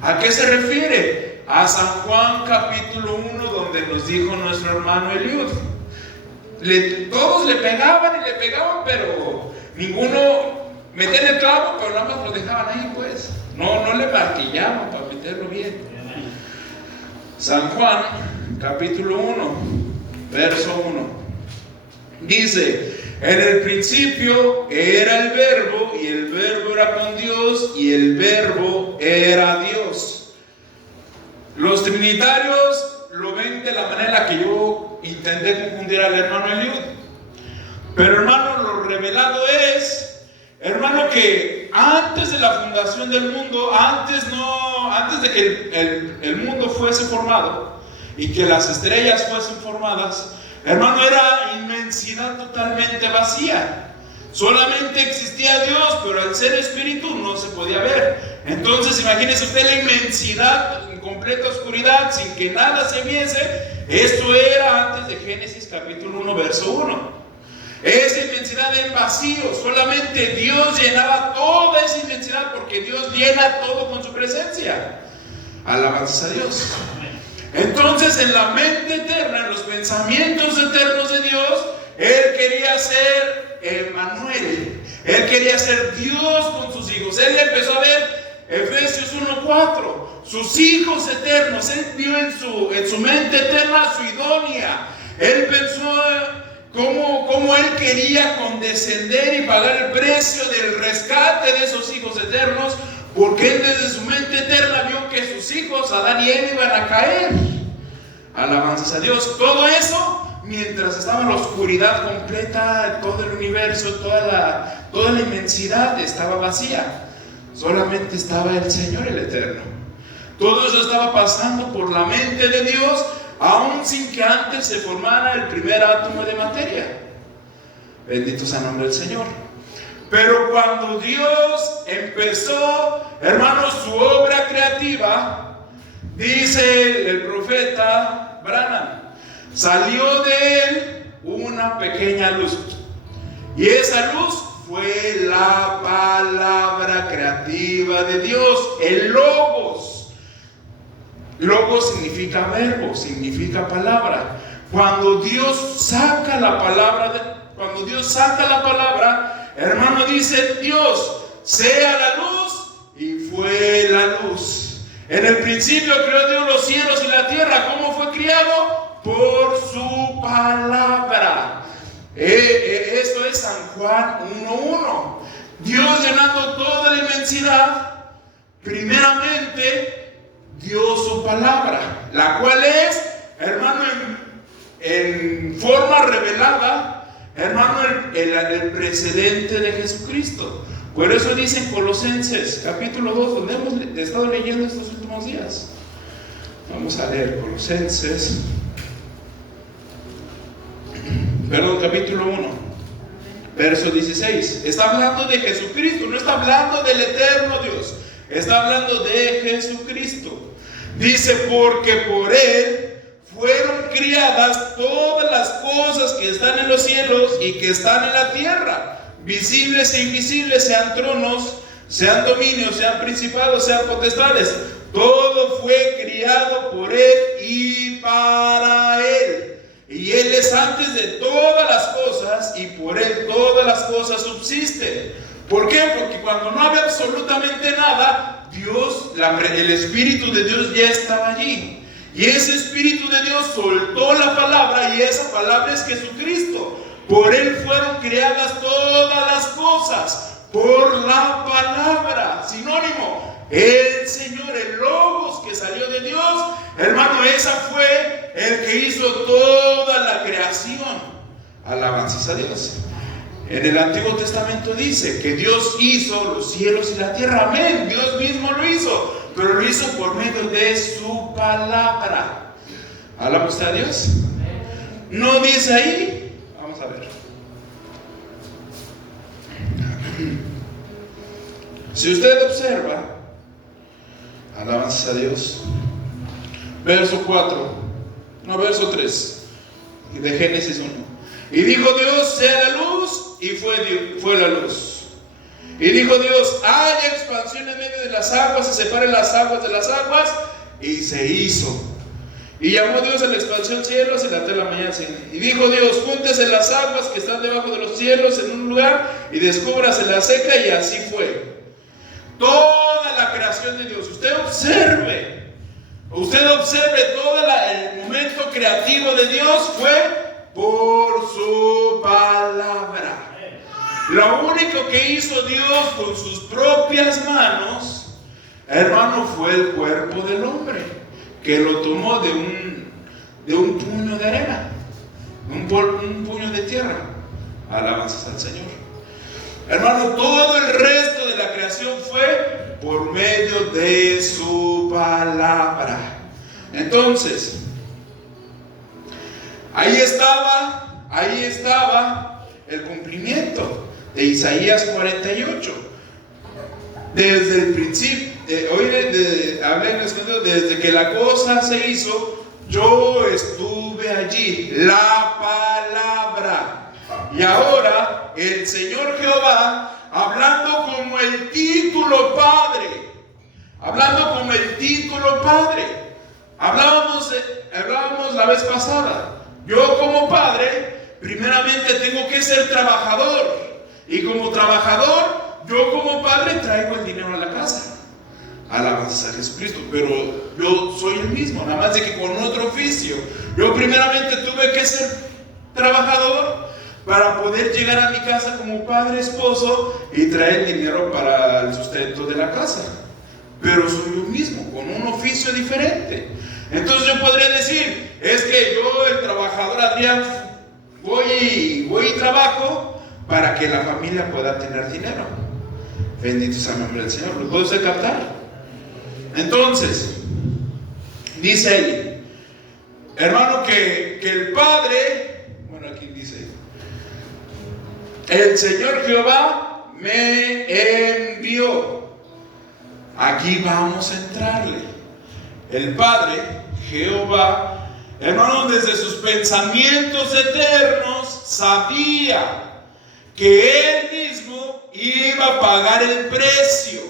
¿A qué se refiere? A San Juan capítulo 1, donde nos dijo nuestro hermano Eliud. Todos le pegaban, pero ninguno metía en el clavo, pero nada más lo dejaban ahí, pues. No le martillaban para meterlo bien. San Juan capítulo 1, verso 1. Dice: en el principio era el verbo, y el verbo era con Dios, y el verbo era Dios. Los trinitarios lo ven de la manera que yo intenté confundir al hermano Eliud. Pero hermano, lo revelado es, hermano, que antes de la fundación del mundo, antes de que el mundo fuese formado y que las estrellas fuesen formadas, hermano, era inmensidad totalmente vacía. Solamente existía Dios, pero al ser espíritu no se podía ver. Entonces imagínese usted la inmensidad en completa oscuridad, sin que nada se viese. Esto era antes de Génesis capítulo 1, verso 1. Esa inmensidad del vacío, solamente Dios llenaba toda esa inmensidad, porque Dios llena todo con su presencia. Alabanza a Dios. Entonces, en la mente eterna, en los pensamientos eternos de Dios, Él quería ser Emmanuel. Él quería ser Dios con sus hijos. Él empezó a ver Efesios 1:4, sus hijos eternos. Él vio en su mente eterna su idonia. Él pensó cómo Él quería condescender y pagar el precio del rescate de esos hijos eternos, porque Él desde su mente eterna vio que sus hijos, Adán y Eva, iban a caer. Alabanzas a Dios. Todo eso mientras estaba en la oscuridad completa, todo el universo, toda la inmensidad estaba vacía. Solamente estaba el Señor, el Eterno. Todo eso estaba pasando por la mente de Dios, aún sin que antes se formara el primer átomo de materia. Bendito sea el nombre del Señor. Pero cuando Dios empezó, hermanos, su obra creativa, dice el profeta Branham, salió de él una pequeña luz. Y esa luz fue la palabra creativa de Dios, el Logos. Logos significa verbo, significa palabra. Cuando Dios saca la palabra, hermano, dice Dios, sea la luz, y fue la luz. En el principio creó Dios los cielos y la tierra. ¿Cómo fue criado? Por su palabra. Esto es San Juan 1:1. Dios llenando toda la inmensidad, primeramente dio su palabra, la cual es, hermano, en forma revelada, hermano, el precedente de Jesucristo. Por eso dice en Colosenses capítulo 2, donde hemos estado leyendo estos últimos días. Vamos a leer Colosenses, capítulo 1, verso 16. Está hablando de Jesucristo, no está hablando del eterno Dios, está hablando de Jesucristo. Dice, porque por Él fueron criadas todas las cosas que están en los cielos y que están en la tierra, visibles e invisibles, sean tronos, sean dominios, sean principados, sean potestades. Todo fue criado por Él y para Él. Y Él es antes de todas las cosas, y por Él todas las cosas subsisten. ¿Por qué? Porque cuando no había absolutamente nada, Dios, el Espíritu de Dios ya estaba allí. Y ese Espíritu de Dios soltó la palabra, y esa palabra es Jesucristo. Por Él fueron creadas todas las cosas, por la palabra. Sinónimo, el Señor, el Logos que salió de Dios. Hermano, esa fue el que hizo toda la creación. Alabanzas a Dios. En el Antiguo Testamento dice que Dios hizo los cielos y la tierra. Amén, Dios mismo lo hizo, pero lo hizo por medio de su palabra. ¿Alaba usted a Dios? No dice ahí. Vamos a ver. Si usted observa, alabanzas a Dios, verso 3 de Génesis 1. Y dijo Dios, sea la luz, y fue la luz. Y dijo Dios, haya expansión en medio de las aguas, se separen las aguas de las aguas, y se hizo. Y llamó Dios a la expansión cielos y la tierra mañana. Y dijo Dios, júntese las aguas que están debajo de los cielos en un lugar, y descúbrase la seca, y así fue. Toda la creación de Dios, usted observe todo el momento creativo de Dios fue por su palabra. Lo único que hizo Dios con sus propias manos, hermano, fue el cuerpo del hombre, que lo tomó de un puño de arena, un puño de tierra. Alabanzas al Señor. Hermano, todo el resto de la creación fue por medio de su palabra. Entonces, ahí estaba el cumplimiento de Isaías 48. Desde el principio, hablé en el sentido, desde que la cosa se hizo, yo estuve allí, la palabra. Y ahora el Señor Jehová, hablando como el título Padre, hablábamos la vez pasada. Yo como padre, primeramente tengo que ser trabajador, y como trabajador, yo como padre traigo el dinero a la casa. Alabanzas a Jesucristo. Pero yo soy el mismo, nada más de que con otro oficio. Yo primeramente tuve que ser trabajador para poder llegar a mi casa como padre, esposo, y traer dinero para el sustento de la casa. Pero soy yo mismo, con un oficio diferente. Entonces yo podría decir, es que yo, el trabajador Adrián, voy y trabajo para que la familia pueda tener dinero. Bendito sea el nombre del Señor. ¿Lo puede usted captar? Entonces, Dice ahí, hermano, que el Padre, bueno, aquí dice, el Señor Jehová me envió. Aquí vamos a entrarle. El Padre, Jehová, hermano, desde sus pensamientos eternos sabía que Él mismo iba a pagar el precio,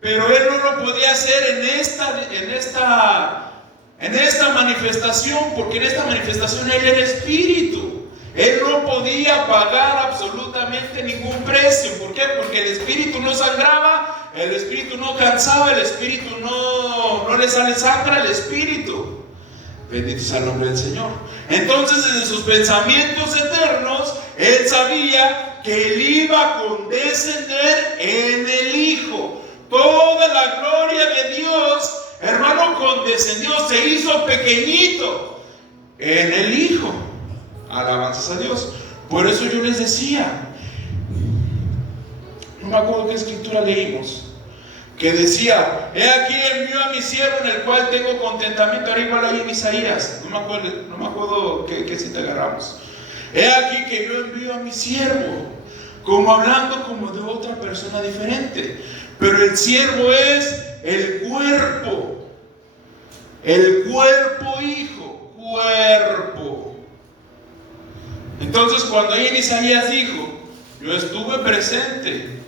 pero Él no lo podía hacer en esta manifestación, porque en esta manifestación Él era espíritu. Él no podía pagar absolutamente ningún precio. ¿Por qué? Porque el espíritu no sangraba, el espíritu no cansaba, el espíritu no le sale sangre al espíritu. Bendito sea el nombre del Señor. Entonces, desde sus pensamientos eternos, Él sabía que Él iba a condescender en el Hijo. Toda la gloria de Dios, hermano, condescendió, se hizo pequeñito en el Hijo. Alabanzas a Dios. Por eso yo les decía, no me acuerdo qué escritura leímos, que decía, he aquí envió a mi siervo en el cual tengo contentamiento. Ahora igual ahí en Isaías, no me acuerdo qué cita agarramos. He aquí que yo envío a mi siervo, como hablando como de otra persona diferente. Pero el siervo es el cuerpo hijo, cuerpo. Entonces, cuando ahí en Isaías dijo, yo estuve presente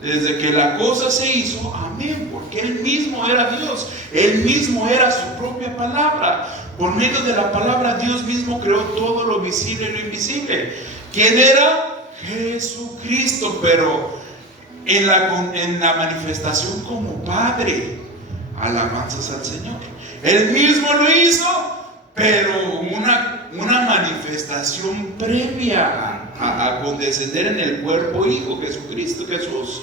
desde que la cosa se hizo, amén, porque Él mismo era Dios, Él mismo era su propia palabra. Por medio de la palabra, Dios mismo creó todo lo visible y lo invisible. ¿Quién era? Jesucristo, pero en la manifestación como Padre. Alabanzas al Señor. Él mismo lo hizo, pero una manifestación previa a condescender en el cuerpo Hijo, Jesucristo, Jesús.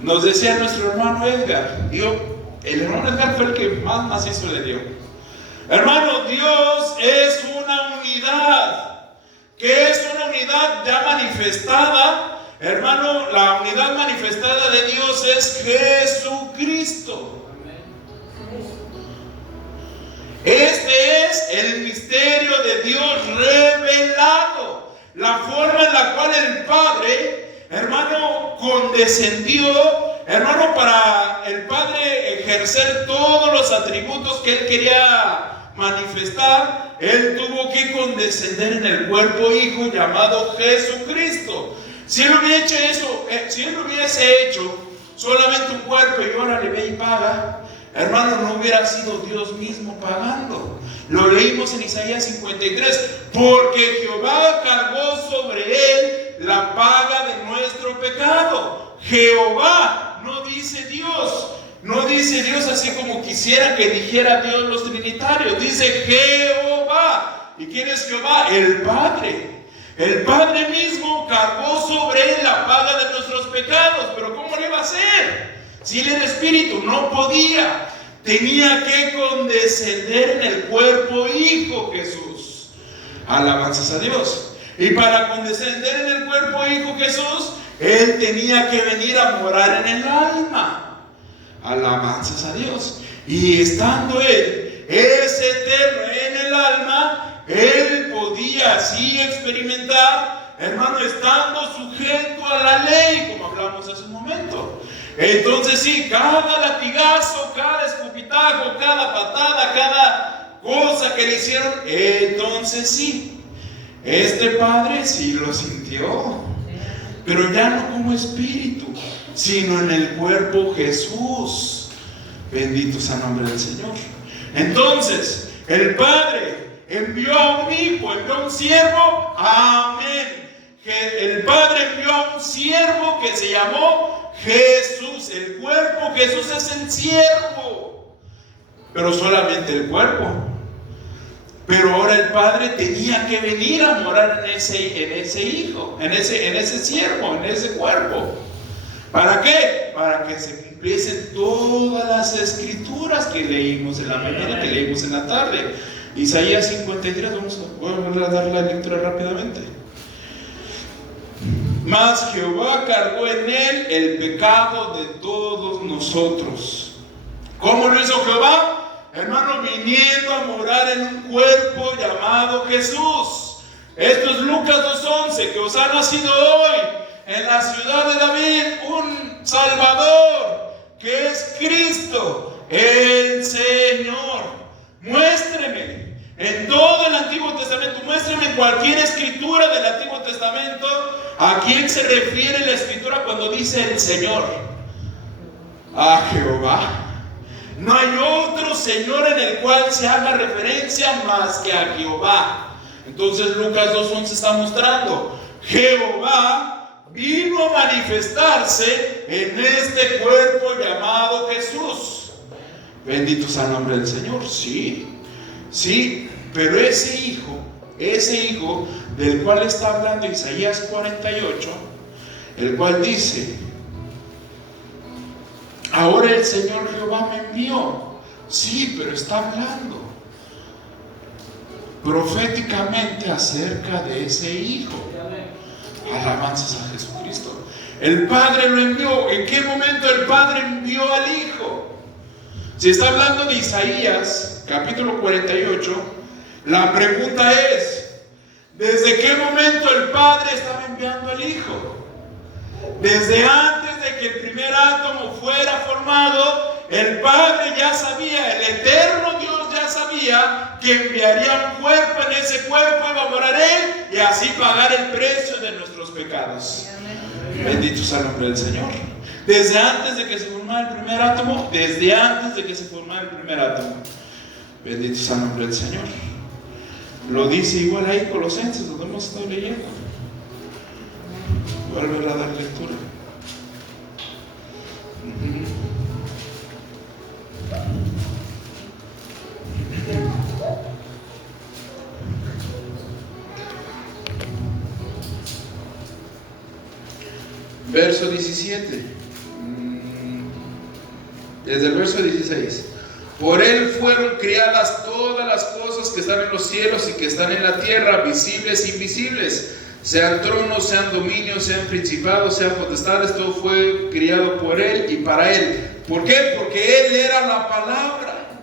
Nos decía nuestro hermano Edgar, el hermano Edgar fue el que más macizo le dio. Hermano, Dios es una unidad. ¿Qué es una unidad ya manifestada? Hermano, la unidad manifestada de Dios es Jesucristo. Este es el misterio de Dios revelado. La forma en la cual el Padre, hermano, condescendió, hermano, para el Padre ejercer todos los atributos que Él quería manifestar. Él tuvo que condescender en el cuerpo Hijo llamado Jesucristo. Si Él hubiese hecho solamente un cuerpo y ahora le ve y paga, hermano, no hubiera sido Dios mismo pagando. Lo leímos en Isaías 53. Porque Jehová cargó sobre Él la paga de nuestro pecado. Jehová, no dice Dios. No dice Dios así como quisiera que dijera Dios los trinitarios. Dice Jehová. ¿Y quién es Jehová? El Padre. El Padre mismo cargó sobre Él la paga de nuestros pecados. Pero ¿cómo le iba a hacer? Si Él era espíritu, no podía. Tenía que condescender en el cuerpo Hijo Jesús. Alabanzas a Dios. Y para condescender en el cuerpo Hijo Jesús, Él tenía que venir a morar en el alma. Alabanzas a Dios. Y estando Él, es eterno en el alma, Él podía así experimentar, hermano, estando sujeto a la ley, como hablamos hace un momento. Entonces sí, cada latigazo, cada escupitajo, cada patada, cada cosa que le hicieron, entonces sí, este Padre sí lo sintió, pero ya no como espíritu, sino en el cuerpo Jesús. Bendito sea el nombre del Señor. Entonces, el Padre envió a un hijo, envió a un siervo, amén. El Padre envió a un siervo que se llamó Jesús. El cuerpo, Jesús es el siervo, pero solamente el cuerpo. Pero ahora el Padre tenía que venir a morar en ese hijo, en ese siervo, en ese cuerpo. ¿Para qué? Para que se cumpliesen todas las escrituras que leímos en la mañana, que leímos en la tarde. Isaías 53, voy a volver a dar la lectura rápidamente. Mas Jehová cargó en Él el pecado de todos nosotros. ¿Cómo lo hizo Jehová? hermano, viniendo a morar en un cuerpo llamado Jesús. Esto es Lucas 2:11, que os ha nacido hoy en la ciudad de David un Salvador, que es Cristo, el Señor. Muéstreme en todo el Antiguo Testamento, muéstreme en cualquier escritura del Antiguo Testamento a quién se refiere la escritura cuando dice el Señor. A Jehová. No hay otro Señor en el cual se haga referencia más que a Jehová. Entonces Lucas 2:11 está mostrando, Jehová vino a manifestarse en este cuerpo llamado Jesús. Bendito sea el nombre del Señor. Sí, pero ese hijo del cual está hablando Isaías 48, el cual dice, ahora el Señor Jehová me envió. Sí, pero está hablando proféticamente acerca de ese hijo. Alabanzas a Jesucristo. El Padre lo envió. ¿En qué momento el Padre envió al Hijo? Si está hablando de Isaías, capítulo 48, la pregunta es, ¿desde qué momento el Padre estaba enviando al Hijo? Desde antes de que el primer átomo fuera formado, el Padre ya sabía, el eterno Dios ya sabía que enviaría un cuerpo, en ese cuerpo iba a morar Él y así pagar el precio de nuestros pecados. Bendito sea el nombre del Señor. Desde antes de que se formara el primer átomo, bendito sea el nombre del Señor. Lo dice igual ahí Colosenses, donde hemos estado leyendo. Vuelve a dar lectura. Verso 17. Desde el verso 16. Por él fueron creadas todas las cosas que están en los cielos y que están en la tierra, visibles e invisibles, sean tronos, sean dominios, sean principados, sean potestades, todo fue criado por él y para él. ¿Por qué? Porque él era la palabra.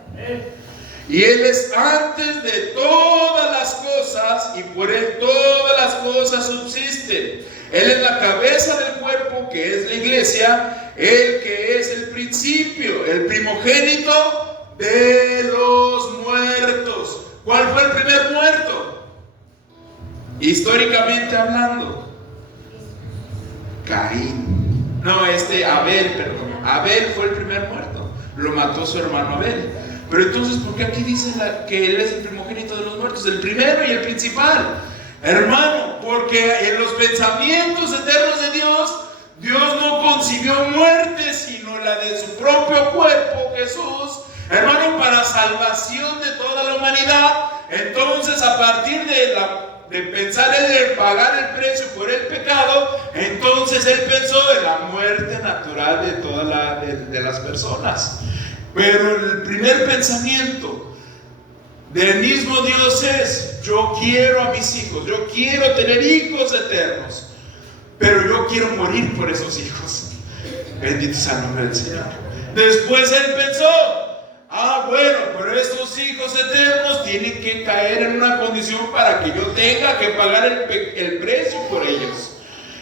Y él es antes de todas las cosas y por él todas las cosas subsisten. Él es la cabeza del cuerpo, que es la iglesia, el que es el principio, el primogénito de los muertos. ¿Cuál fue el primer muerto? Históricamente hablando, Caín. No, Abel, perdón. Abel fue el primer muerto. Lo mató su hermano Abel. Pero entonces, ¿por qué aquí dice que él es el primogénito de los muertos? El primero y el principal. Hermano, porque en los pensamientos eternos de Dios, Dios no concibió muerte, sino la de su propio cuerpo, Jesús, hermano, para salvación de toda la humanidad. Entonces, a partir de pensar en pagar el precio por el pecado, entonces él pensó en la muerte natural de todas las personas. Pero el primer pensamiento del mismo Dios es: yo quiero a mis hijos, yo quiero tener hijos eternos, pero yo quiero morir por esos hijos. Bendito sea el nombre del Señor. Después él pensó: bueno, pero estos hijos eternos tienen que caer en una condición para que yo tenga que pagar el precio por ellos.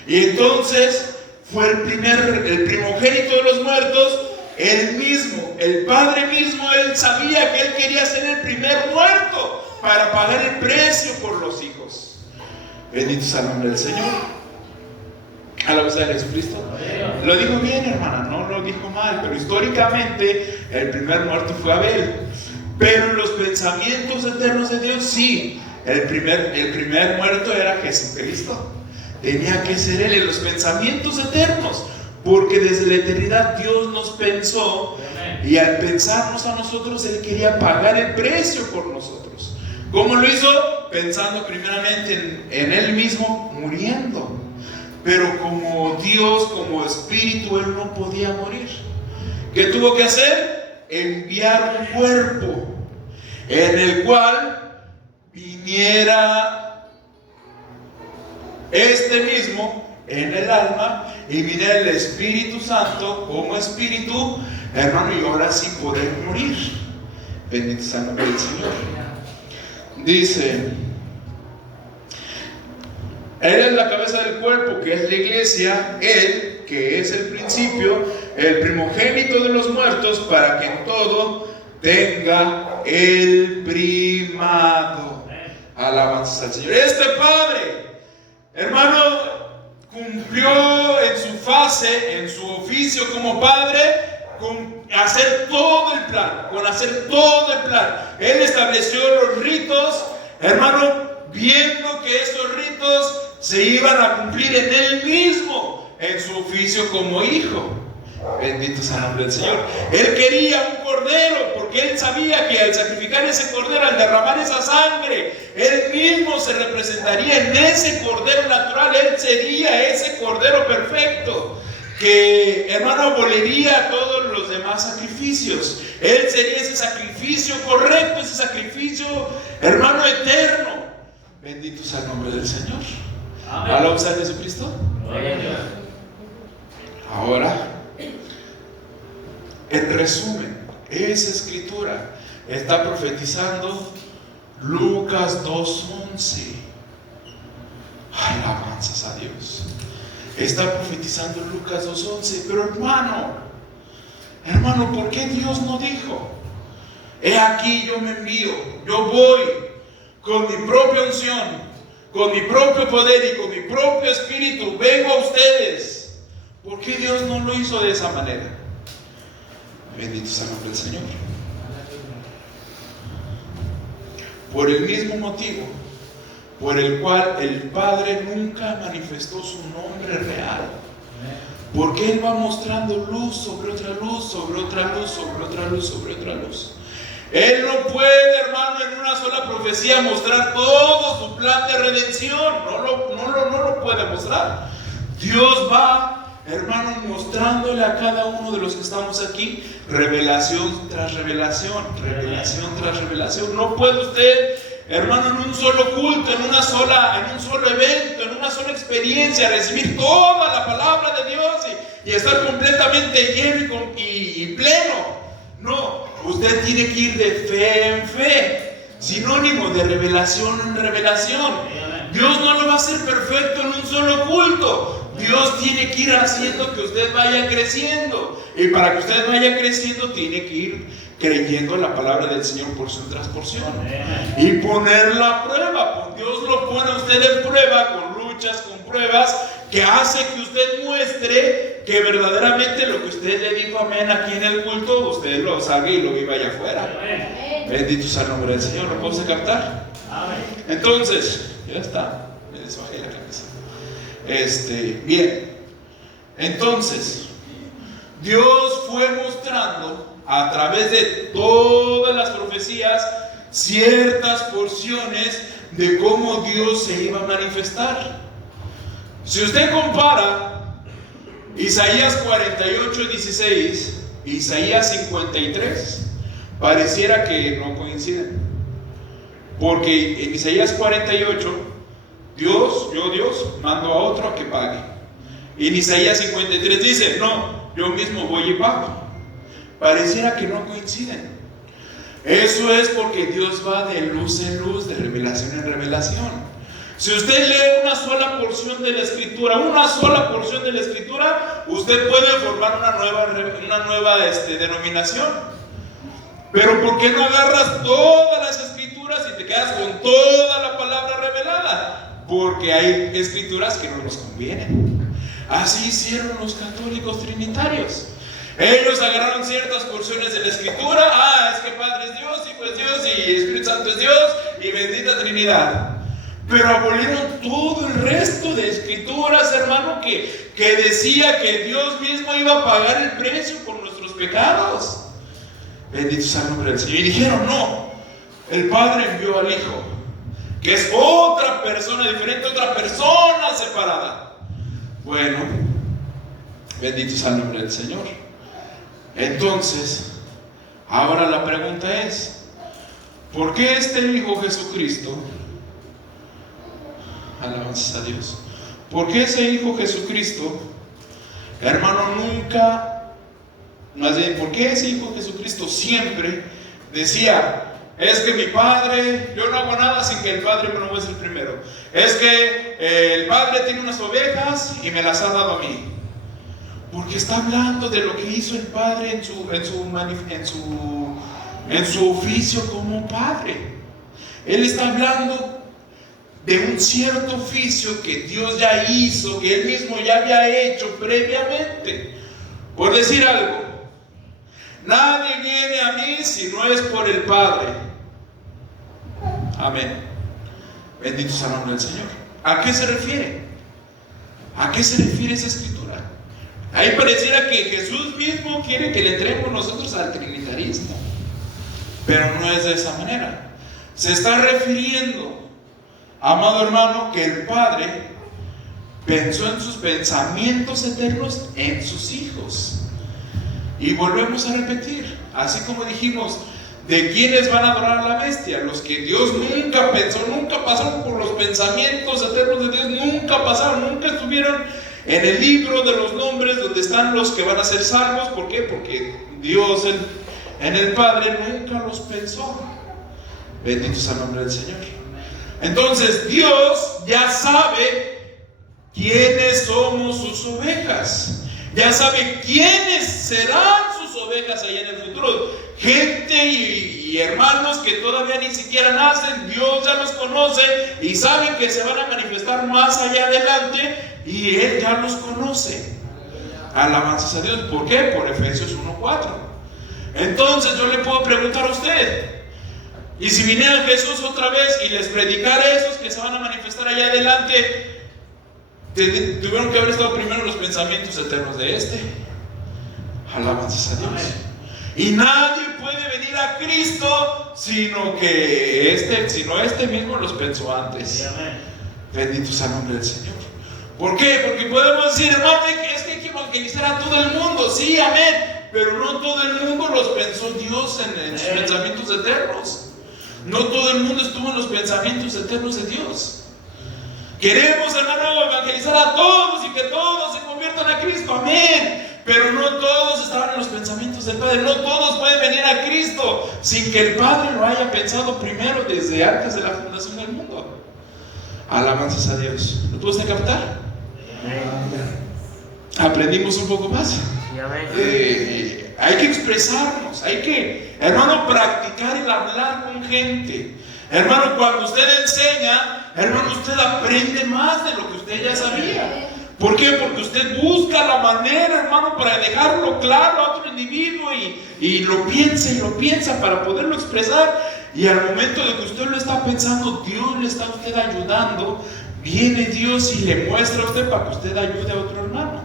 Y entonces fue el primogénito de los muertos. Él mismo, el Padre mismo, él sabía que él quería ser el primer muerto para pagar el precio por los hijos. Bendito sea el nombre del Señor. Alabanza a Jesucristo. Lo dijo bien, hermana, no lo dijo mal, pero históricamente el primer muerto fue Abel. Pero en los pensamientos eternos de Dios, sí, el primer muerto era Jesucristo. Tenía que ser él en los pensamientos eternos. Porque desde la eternidad Dios nos pensó, y al pensarnos a nosotros, Él quería pagar el precio por nosotros. ¿Cómo lo hizo? Pensando primeramente en Él mismo, muriendo. Pero como Dios, como Espíritu, Él no podía morir. ¿Qué tuvo que hacer? Enviar un cuerpo en el cual viniera este mismo en el alma, y viene el Espíritu Santo como Espíritu, hermano, y ahora sí poder morir. Bendito sea el nombre del Señor. Dice, Él es la cabeza del cuerpo, que es la iglesia, Él, que es el principio, el primogénito de los muertos, para que en todo tenga el primado. Alabanzas al Señor. Este Padre, hermano, cumplió en su fase, en su oficio como Padre, con hacer todo el plan, con hacer todo el plan. Él estableció los ritos, hermano, viendo que esos ritos se iban a cumplir en Él mismo, en su oficio como hijo. Bendito sea el nombre del Señor. Él quería un cordero, porque Él sabía que al sacrificar ese cordero, al derramar esa sangre, Él mismo se representaría en ese cordero natural. Él sería ese cordero perfecto, que, hermano, aboliría a todos los demás sacrificios. Él sería ese sacrificio correcto, ese sacrificio, hermano, eterno. Bendito sea el nombre del Señor. Alabamos a Jesucristo. Ahora, en resumen, esa escritura está profetizando Lucas 2:11. Alabanzas a Dios. Está profetizando Lucas 2:11. Pero hermano, ¿por qué Dios no dijo: he aquí yo me envío, yo voy con mi propia unción, con mi propio poder y con mi propio espíritu, vengo a ustedes? ¿Por qué Dios no lo hizo de esa manera? Bendito sea el nombre del Señor. Por el mismo motivo por el cual el Padre nunca manifestó su nombre real. Porque Él va mostrando luz sobre otra luz, sobre otra luz, sobre otra luz, sobre otra luz. Él no puede, hermano, en una sola profecía mostrar todo su plan de redención. No lo puede mostrar. Dios va, hermano, mostrándole a cada uno de los que estamos aquí revelación tras revelación, revelación tras revelación. No puede usted, hermano, en un solo culto, en un solo evento, en una sola experiencia, recibir toda la palabra de Dios y estar completamente lleno y pleno. No, usted tiene que ir de fe en fe, sinónimo de revelación en revelación. Dios no lo va a hacer perfecto en un solo culto. Dios tiene que ir haciendo que usted vaya creciendo. Y para que usted vaya creciendo, tiene que ir creyendo la palabra del Señor porción tras porción. Y ponerla a prueba. Dios lo pone a usted en prueba, con luchas, con pruebas, que hace que usted muestre que verdaderamente lo que usted le dijo amén aquí en el culto, usted lo salga y lo viva allá afuera. Bendito sea el nombre del Señor. ¿Lo podemos captar? Entonces, ya está. Me desbajé la cabeza. Bien. Entonces, Dios fue mostrando a través de todas las profecías ciertas porciones de cómo Dios se iba a manifestar. Si usted compara Isaías 48:16, Isaías 53, pareciera que no coinciden. Porque en Isaías 48, Dios, mando a otro a que pague. Y en Isaías 53 dice, no, yo mismo voy y pago. Pareciera que no coinciden. Eso es porque Dios va de luz en luz, de revelación en revelación. Si usted lee una sola porción de la Escritura, usted puede formar una nueva denominación. Pero ¿por qué no agarras todas las Escrituras y te quedas con toda la palabra revelada? Porque hay Escrituras que no nos convienen. Así hicieron los católicos trinitarios. Ellos agarraron ciertas porciones de la Escritura. Es que Padre es Dios, Hijo es Dios y Espíritu Santo es Dios y bendita Trinidad. Pero abolieron todo el resto de Escrituras, hermano, que decía que Dios mismo iba a pagar el precio por nuestros pecados. Bendito sea el nombre del Señor. Y dijeron, no, el Padre envió al Hijo, que es otra persona diferente, otra persona separada. Bueno, bendito sea el nombre del Señor. Entonces, ahora la pregunta es, ¿por qué este Hijo Jesucristo, alabanzas a Dios, por qué ese Hijo Jesucristo, hermano, por qué ese Hijo Jesucristo siempre decía: es que mi padre, yo no hago nada sin que el padre me lo muestre primero. Es que el padre tiene unas ovejas y me las ha dado a mí. Porque está hablando de lo que hizo el padre en su oficio como padre. Él está hablando de un cierto oficio que Dios ya hizo, que Él mismo ya había hecho previamente. Por decir algo, nadie viene a mí si no es por el Padre. Amén. Bendito sea el nombre del Señor. ¿A qué se refiere? ¿A qué se refiere esa escritura? Ahí pareciera que Jesús mismo quiere que le entremos nosotros al trinitarismo, pero no es de esa manera. Se está refiriendo, amado hermano, que el Padre pensó en sus pensamientos eternos en sus hijos. Y volvemos a repetir, así como dijimos, ¿de quiénes van a adorar a la bestia? Los que Dios nunca pensó, nunca pasaron por los pensamientos eternos de Dios, nunca pasaron, nunca estuvieron en el libro de los nombres donde están los que van a ser salvos. ¿Por qué? Porque Dios en el Padre nunca los pensó. Bendito sea el nombre del Señor. Entonces Dios ya sabe quiénes somos sus ovejas. Ya sabe quiénes serán sus ovejas allá en el futuro. Gente y hermanos que todavía ni siquiera nacen, Dios ya los conoce y sabe que se van a manifestar más allá adelante, y Él ya los conoce. Alabanzas a Dios. ¿Por qué? Por Efesios 1:4. Entonces yo le puedo preguntar a usted, y si viniera Jesús otra vez y les predicara a esos que se van a manifestar allá adelante, tuvieron que haber estado primero los pensamientos eternos de este. Alabanzas a Dios. Y nadie puede venir a Cristo sino este mismo los pensó antes. Bendito sea el nombre del Señor. ¿Por qué? Porque podemos decir, hermano, es que hay que evangelizar a todo el mundo. Sí, amén. Pero no todo el mundo los pensó Dios en sus pensamientos eternos. No todo el mundo estuvo en los pensamientos eternos de Dios. Queremos, hermano, evangelizar a todos y que todos se conviertan a Cristo. Amén. Pero no todos estaban en los pensamientos del Padre. No todos pueden venir a Cristo sin que el Padre lo haya pensado primero desde antes de la fundación del mundo. Alabanzas a Dios. ¿Lo pudiste captar? Aprendimos un poco más. Hay que expresarnos, hay que, hermano, practicar el hablar con gente. Hermano, cuando usted enseña, hermano, usted aprende más de lo que usted ya sabía. ¿Por qué? Porque usted busca la manera, hermano, para dejarlo claro a otro individuo y lo piensa para poderlo expresar. Y al momento de que usted lo está pensando, Dios le está a usted ayudando. Viene Dios y le muestra a usted para que usted ayude a otro hermano.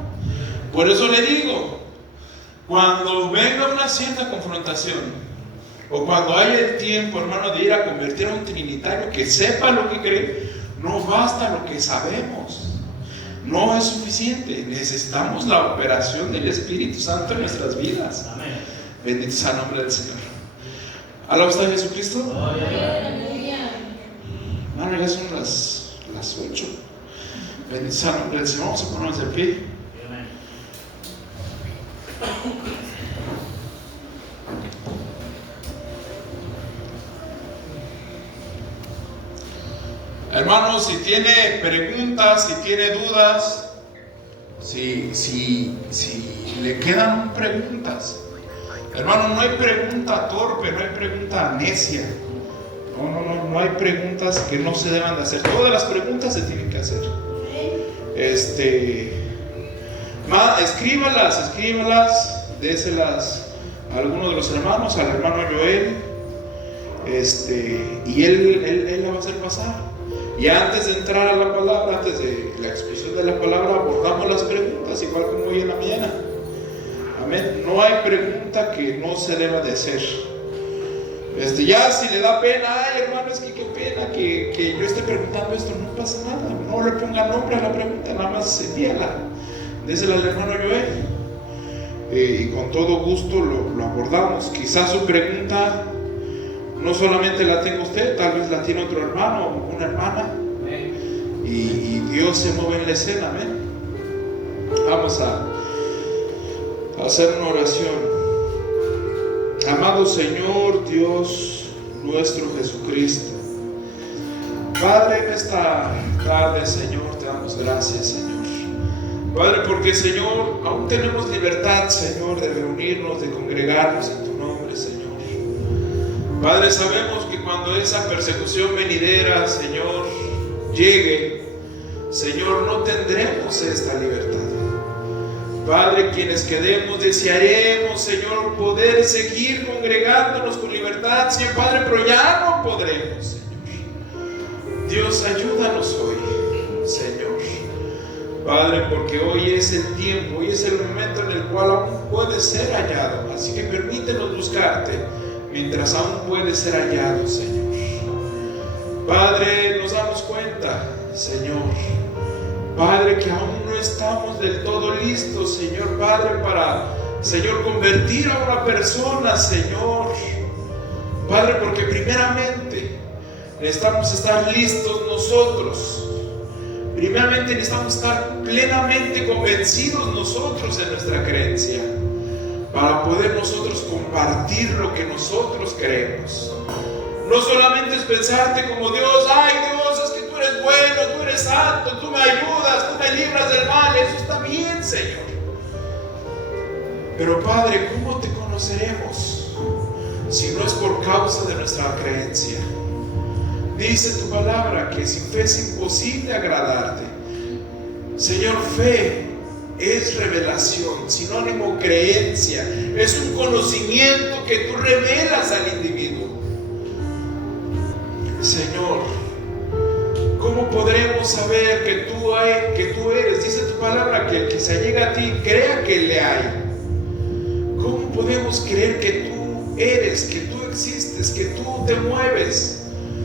Por eso le digo, cuando venga una cierta confrontación, o cuando haya el tiempo, hermano, de ir a convertir a un trinitario que sepa lo que cree, no basta lo que sabemos. No es suficiente. Necesitamos la operación del Espíritu Santo en nuestras vidas. Amén. Bendito sea el nombre del Señor. ¿Alaba usted a Jesucristo? Hermano, ya son las 8. Bendito sea el nombre del Señor. Vamos a ponernos de pie. Hermanos, si tiene preguntas, si tiene dudas, si le quedan preguntas, hermano, no hay pregunta torpe, no hay pregunta necia. No hay preguntas que no se deban de hacer. Todas las preguntas se tienen que hacer. Escríbalas, déselas a alguno de los hermanos, al hermano Joel, y él la va a hacer pasar. Y antes de entrar a la palabra, antes de la exposición de la palabra, abordamos las preguntas, igual como hoy en la mañana. Amén. No hay pregunta que no se deba de hacer. Ya si le da pena, ay hermano, es que qué pena que yo esté preguntando esto, no pasa nada. No le ponga nombre a la pregunta, nada más envíala. Désela al hermano Joel. Y con todo gusto lo abordamos. Quizás su pregunta no solamente la tenga usted, tal vez la tiene otro hermano o una hermana. Y Dios se mueve en la escena. Amén. Vamos a hacer una oración. Amado Señor, Dios nuestro Jesucristo, Padre, en esta tarde, Señor, te damos gracias, Señor. Padre, porque, Señor, aún tenemos libertad, Señor, de reunirnos, de congregarnos en tu nombre, Señor. Padre, sabemos que cuando esa persecución venidera, Señor, llegue, Señor, no tendremos esta libertad. Padre, quienes quedemos desearemos, Señor, poder seguir congregándonos con libertad, sí, Padre, pero ya no podremos, Señor. Dios, ayúdanos hoy, Señor. Padre, porque hoy es el tiempo, hoy es el momento en el cual aún puedes ser hallado. Así que permítenos buscarte mientras aún puedes ser hallado, Señor. Padre, nos damos cuenta, Señor, Padre, que aún no estamos del todo listos, Señor, Padre, para, Señor, convertir a una persona, Señor. Padre, porque primeramente necesitamos estar listos nosotros. Primeramente necesitamos estar plenamente convencidos nosotros en nuestra creencia, para poder nosotros compartir lo que nosotros creemos. No solamente es pensarte como Dios, ay Dios, es que tú eres bueno, tú eres santo, tú me ayudas, tú me libras del mal. Eso está bien, Señor. Pero Padre, ¿cómo te conoceremos si no es por causa de nuestra creencia? Dice tu palabra que sin fe es imposible agradarte. Señor, fe es revelación, sinónimo creencia, es un conocimiento que tú revelas al individuo. Señor, ¿cómo podremos saber que tú eres? Dice tu palabra que el que se llega a ti crea que le hay. ¿Cómo podemos creer que tú eres, que tú existes, que tú te mueves,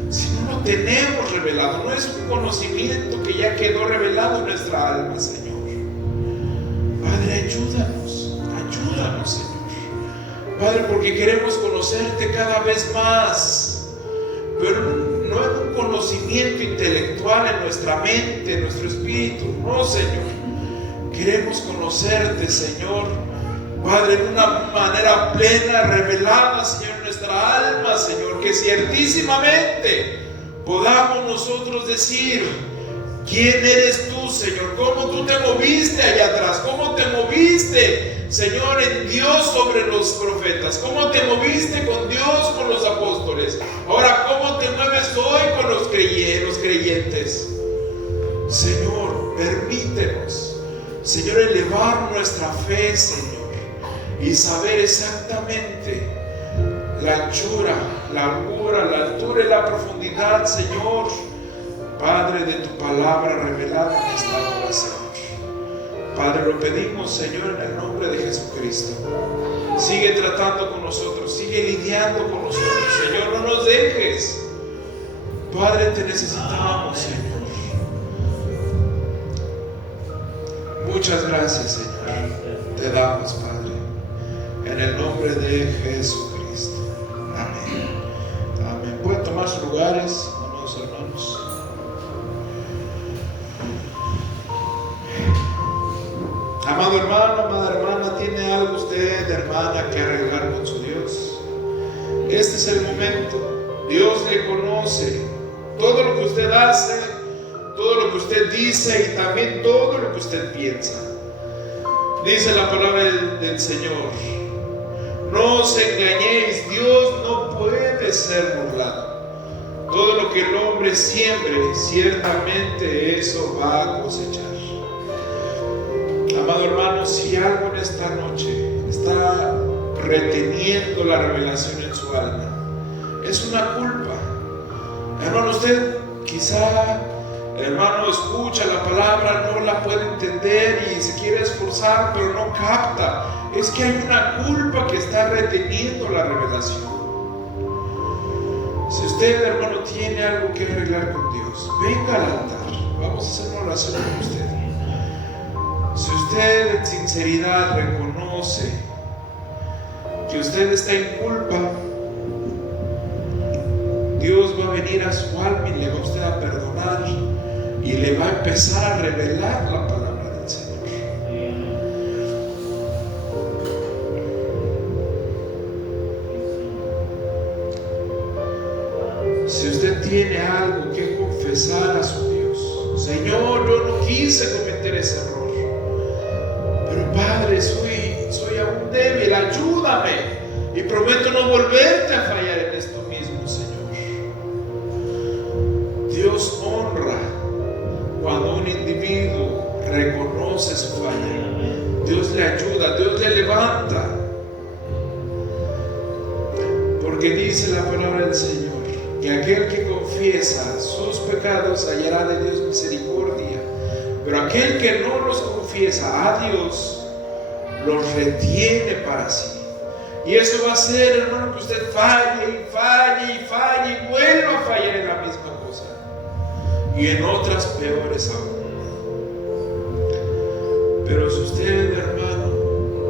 si no lo tenemos revelado? No es un conocimiento que ya quedó revelado en nuestra alma, Señor. Padre, ayúdanos, Señor. Padre, porque queremos conocerte cada vez más, pero no es un conocimiento intelectual en nuestra mente, en nuestro espíritu. No, Señor. Queremos conocerte, Señor, Padre, en una manera plena, revelada, Señor, en nuestra alma, Señor, que ciertísimamente podamos nosotros decir: ¿quién eres tú, Señor? ¿Cómo tú te moviste allá atrás? ¿Cómo te moviste, Señor, en Dios sobre los profetas? ¿Cómo te moviste con Dios, con los apóstoles? Ahora, ¿cómo te mueves hoy con los creyentes? Señor, permítenos, Señor, elevar nuestra fe, Señor, y saber exactamente la anchura, la largura, la altura y la profundidad, Señor, Padre, de tu palabra revelada en esta hora, Señor. Padre, lo pedimos, Señor, en el nombre de Jesucristo. Sigue tratando con nosotros, sigue lidiando con nosotros, Señor, no nos dejes. Padre, te necesitamos, Señor. Muchas gracias, Señor, te damos, Padre, en el nombre de Jesucristo. Amén. Amén. Pueden tomar sus lugares, amados hermanos. Amado hermano, amada hermana, ¿tiene algo usted, hermana, que arreglar con su Dios? Este es el momento. Dios le conoce todo lo que usted hace, todo lo que usted dice y también todo lo que usted piensa. Dice la palabra del Señor: no os engañéis, Dios no puede ser burlado. Todo lo que el hombre siembre, ciertamente eso va a cosechar. Amado hermano, si algo en esta noche está reteniendo la revelación en su alma, es una culpa. Hermano, usted quizá, hermano, escucha la palabra, no la puede entender y se quiere esforzar, pero no capta. Es que hay una culpa que está reteniendo la revelación. Si usted, hermano, tiene algo que arreglar con Dios, venga al altar. Vamos a hacer una oración con usted. Si usted en sinceridad reconoce que usted está en culpa, Dios va a venir a su alma y le va a usted a perdonar y le va a empezar a revelar la palabra del Señor. quise cometer ese error. Pero Padre, soy aún débil, ayúdame. Y prometo no volverte a fallar en esto mismo, Señor. Dios honra cuando un individuo reconoce su falla. Dios le ayuda, Dios le levanta. Porque dice la palabra del Señor que aquel que confiesa sus pecados hallará de Dios misericordia. Pero aquel que no los confiesa a Dios, los retiene para sí. Y eso va a ser, hermano, que usted falle y falle y falle y vuelva a fallar en la misma cosa. Y en otras peores aún. Pero si usted, hermano,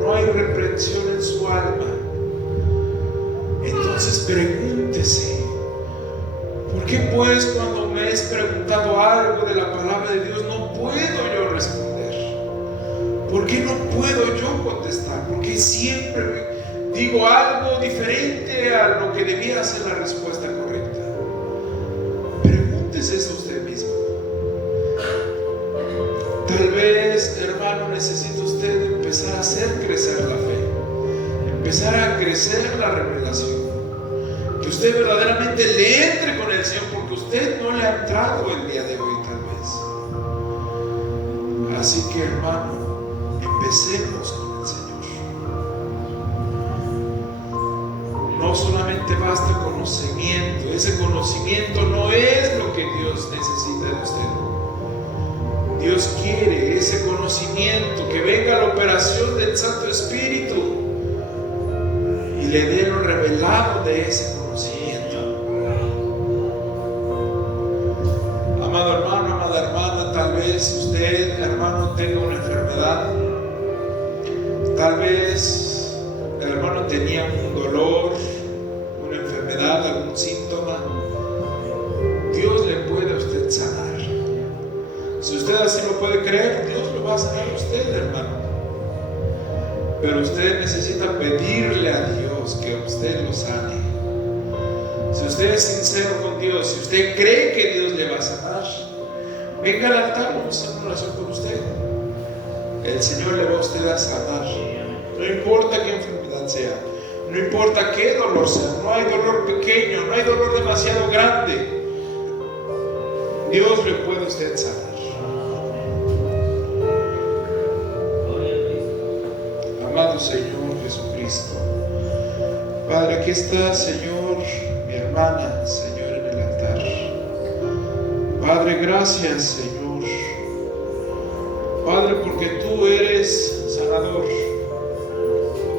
no hay reprensión en su alma, entonces pregúntese, ¿por qué pues cuando me es preguntado algo de la palabra de Dios no puedo yo responder? ¿Por qué no puedo yo contestar? ¿Por qué siempre digo algo diferente a lo que debía ser la respuesta correcta? Pregúntese eso usted mismo. Tal vez, hermano, necesita usted empezar a hacer crecer la fe, empezar a crecer la revelación, que usted verdaderamente le entre con el Señor, porque usted no le ha entrado el día de hoy tal vez. Así que, hermano, empecemos con el Señor. No solamente basta conocimiento, ese conocimiento no es lo que Dios necesita de usted. Dios quiere ese conocimiento, que venga la operación del Santo Espíritu y le dé lo revelado de ese conocimiento. Amado hermano, amada hermana, tal vez usted, hermano, tenga una enfermedad. Tal vez el hermano tenía un dolor, una enfermedad, algún síntoma. Dios le puede a usted sanar. Si usted así lo puede creer, Dios lo va a sanar a usted, hermano. Pero usted necesita pedirle a Dios que usted lo sane. Si usted es sincero con Dios, si usted cree que Dios le va a sanar, venga al altar, vamos a hacer una oración por usted. El Señor le va a usted a sanar. No importa qué enfermedad sea, no importa qué dolor sea, no hay dolor pequeño, no hay dolor demasiado grande. Dios le puede a usted sanar. Amado Señor Jesucristo, Padre, aquí está, Señor, mi hermana, Señor, en el altar. Padre, gracias, Señor. Padre, porque tú eres sanador.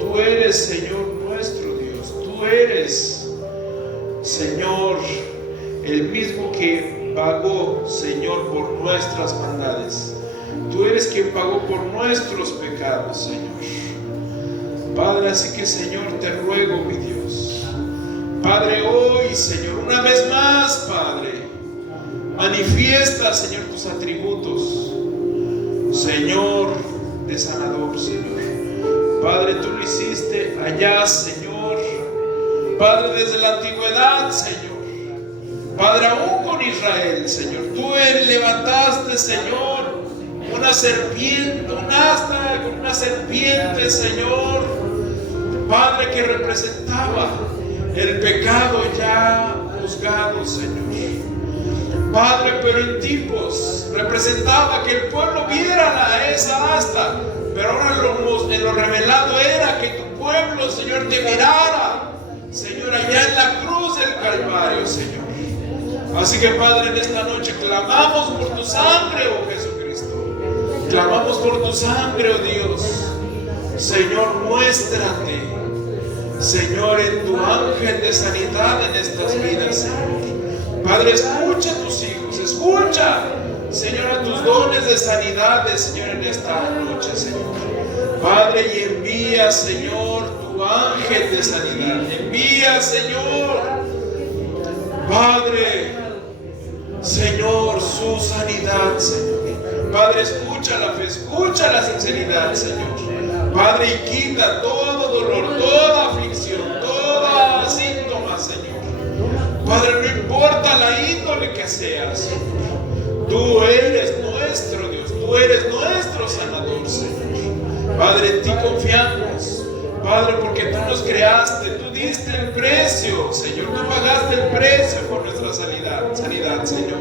Tú eres, Señor, nuestro Dios. Tú eres, Señor, el mismo que pagó, Señor, por nuestras maldades. Tú eres quien pagó por nuestros pecados, Señor. Padre, así que, Señor, te ruego, mi Dios, Padre, hoy, Señor, una vez más, Padre, manifiesta, Señor, tus atributos, Señor, de sanador, Señor. Padre, tú lo hiciste allá, Señor, Padre, desde la antigüedad, Señor, Padre, aún con Israel, Señor, tú levantaste, Señor, una serpiente, un asta con una serpiente, Señor, Padre, que representaba el pecado ya juzgado, Señor. Padre, pero en tipos representaba que el pueblo viera esa asta, pero ahora en lo revelado era que tu pueblo, Señor, te mirara, Señor, allá en la cruz del Calvario, Señor. Así que, Padre, en esta noche clamamos por tu sangre, oh Jesucristo. Clamamos por tu sangre, oh Dios. Señor, muéstrate, Señor, en tu ángel de sanidad en estas vidas, Señor. Padre, escucha a tus hijos, escucha, Señor, a tus dones de sanidad, Señor, en esta noche, Señor. Padre, y envía, Señor, tu ángel de sanidad. Envía, Señor, Padre, Señor, su sanidad, Señor. Padre, escucha la fe, escucha la sinceridad, Señor. Padre, y quita todo dolor, toda aflicción, toda síntoma, Señor. Padre, no importa la índole que sea, Señor. Tú eres nuestro Dios, tú tú eres nuestro sanador, Señor. Padre, en ti confiamos. Padre, porque tú nos creaste, tú diste el precio, Señor. Tú pagaste el precio por nuestra sanidad, Señor.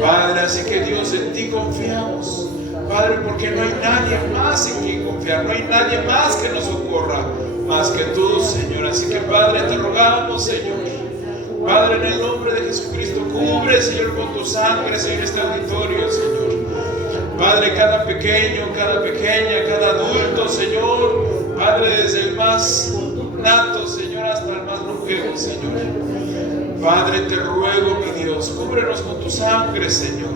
Padre, así que Dios, en ti confiamos. Padre, porque no hay nadie más en quien confiar, no hay nadie más que nos socorra, más que tú, Señor. Así que, Padre, te rogamos, Señor. Padre, en el nombre de Jesucristo, cubre, Señor, con tu sangre, Señor, este auditorio, Señor. Padre, cada pequeño, cada pequeña, cada adulto, Señor. Padre, desde el más nato, Señor, hasta el más longevo, Señor. Padre, te ruego, mi Dios, cúbrenos con tu sangre, Señor.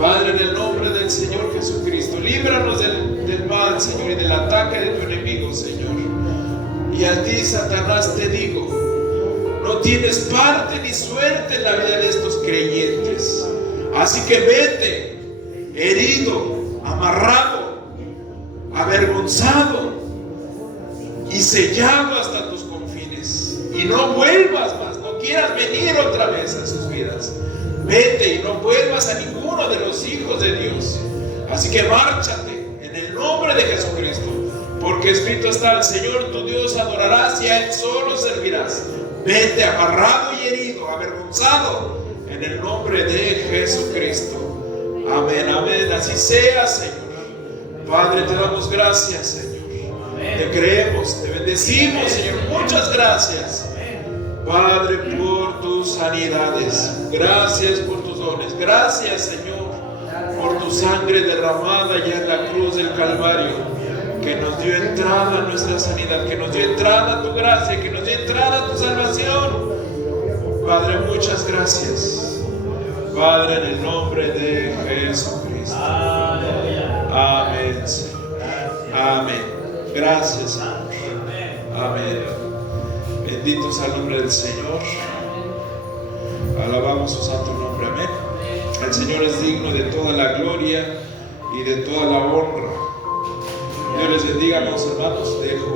Padre, en el nombre del Señor Jesucristo, líbranos del mal, Señor, y del ataque de tu enemigo, Señor. Y a ti, Satanás, te digo, no tienes parte ni suerte en la vida de estos creyentes. Así que vete, herido, amarrado, avergonzado y sellado hasta tus confines. Y no vuelvas más, no quieras venir otra vez a sus vidas. Vete y no vuelvas a ninguno de los hijos de Dios. Así que márchate en el nombre de Jesucristo, porque escrito está: al Señor tu Dios adorarás y a Él solo servirás. Vete amarrado y herido, avergonzado, en el nombre de Jesucristo. Amén, amén. Así sea, Señor. Padre, te damos gracias, Señor. Te creemos, te bendecimos, Señor. Muchas gracias, Padre, por tus sanidades. Gracias por tus dones. Gracias, Señor, por tu sangre derramada ya en la cruz del Calvario, que nos dio entrada a nuestra sanidad, que nos dio entrada a tu gracia, que nos dio entrada a tu salvación. Padre, muchas gracias. Padre, en el nombre de Jesucristo. Amén, Señor. Amén. Gracias, Señor. Amén. Bendito sea el nombre del Señor. Alabamos su santo nombre. Amén. El Señor es digno de toda la gloria y de toda la honra. Dios les bendiga, hermanos. Dejo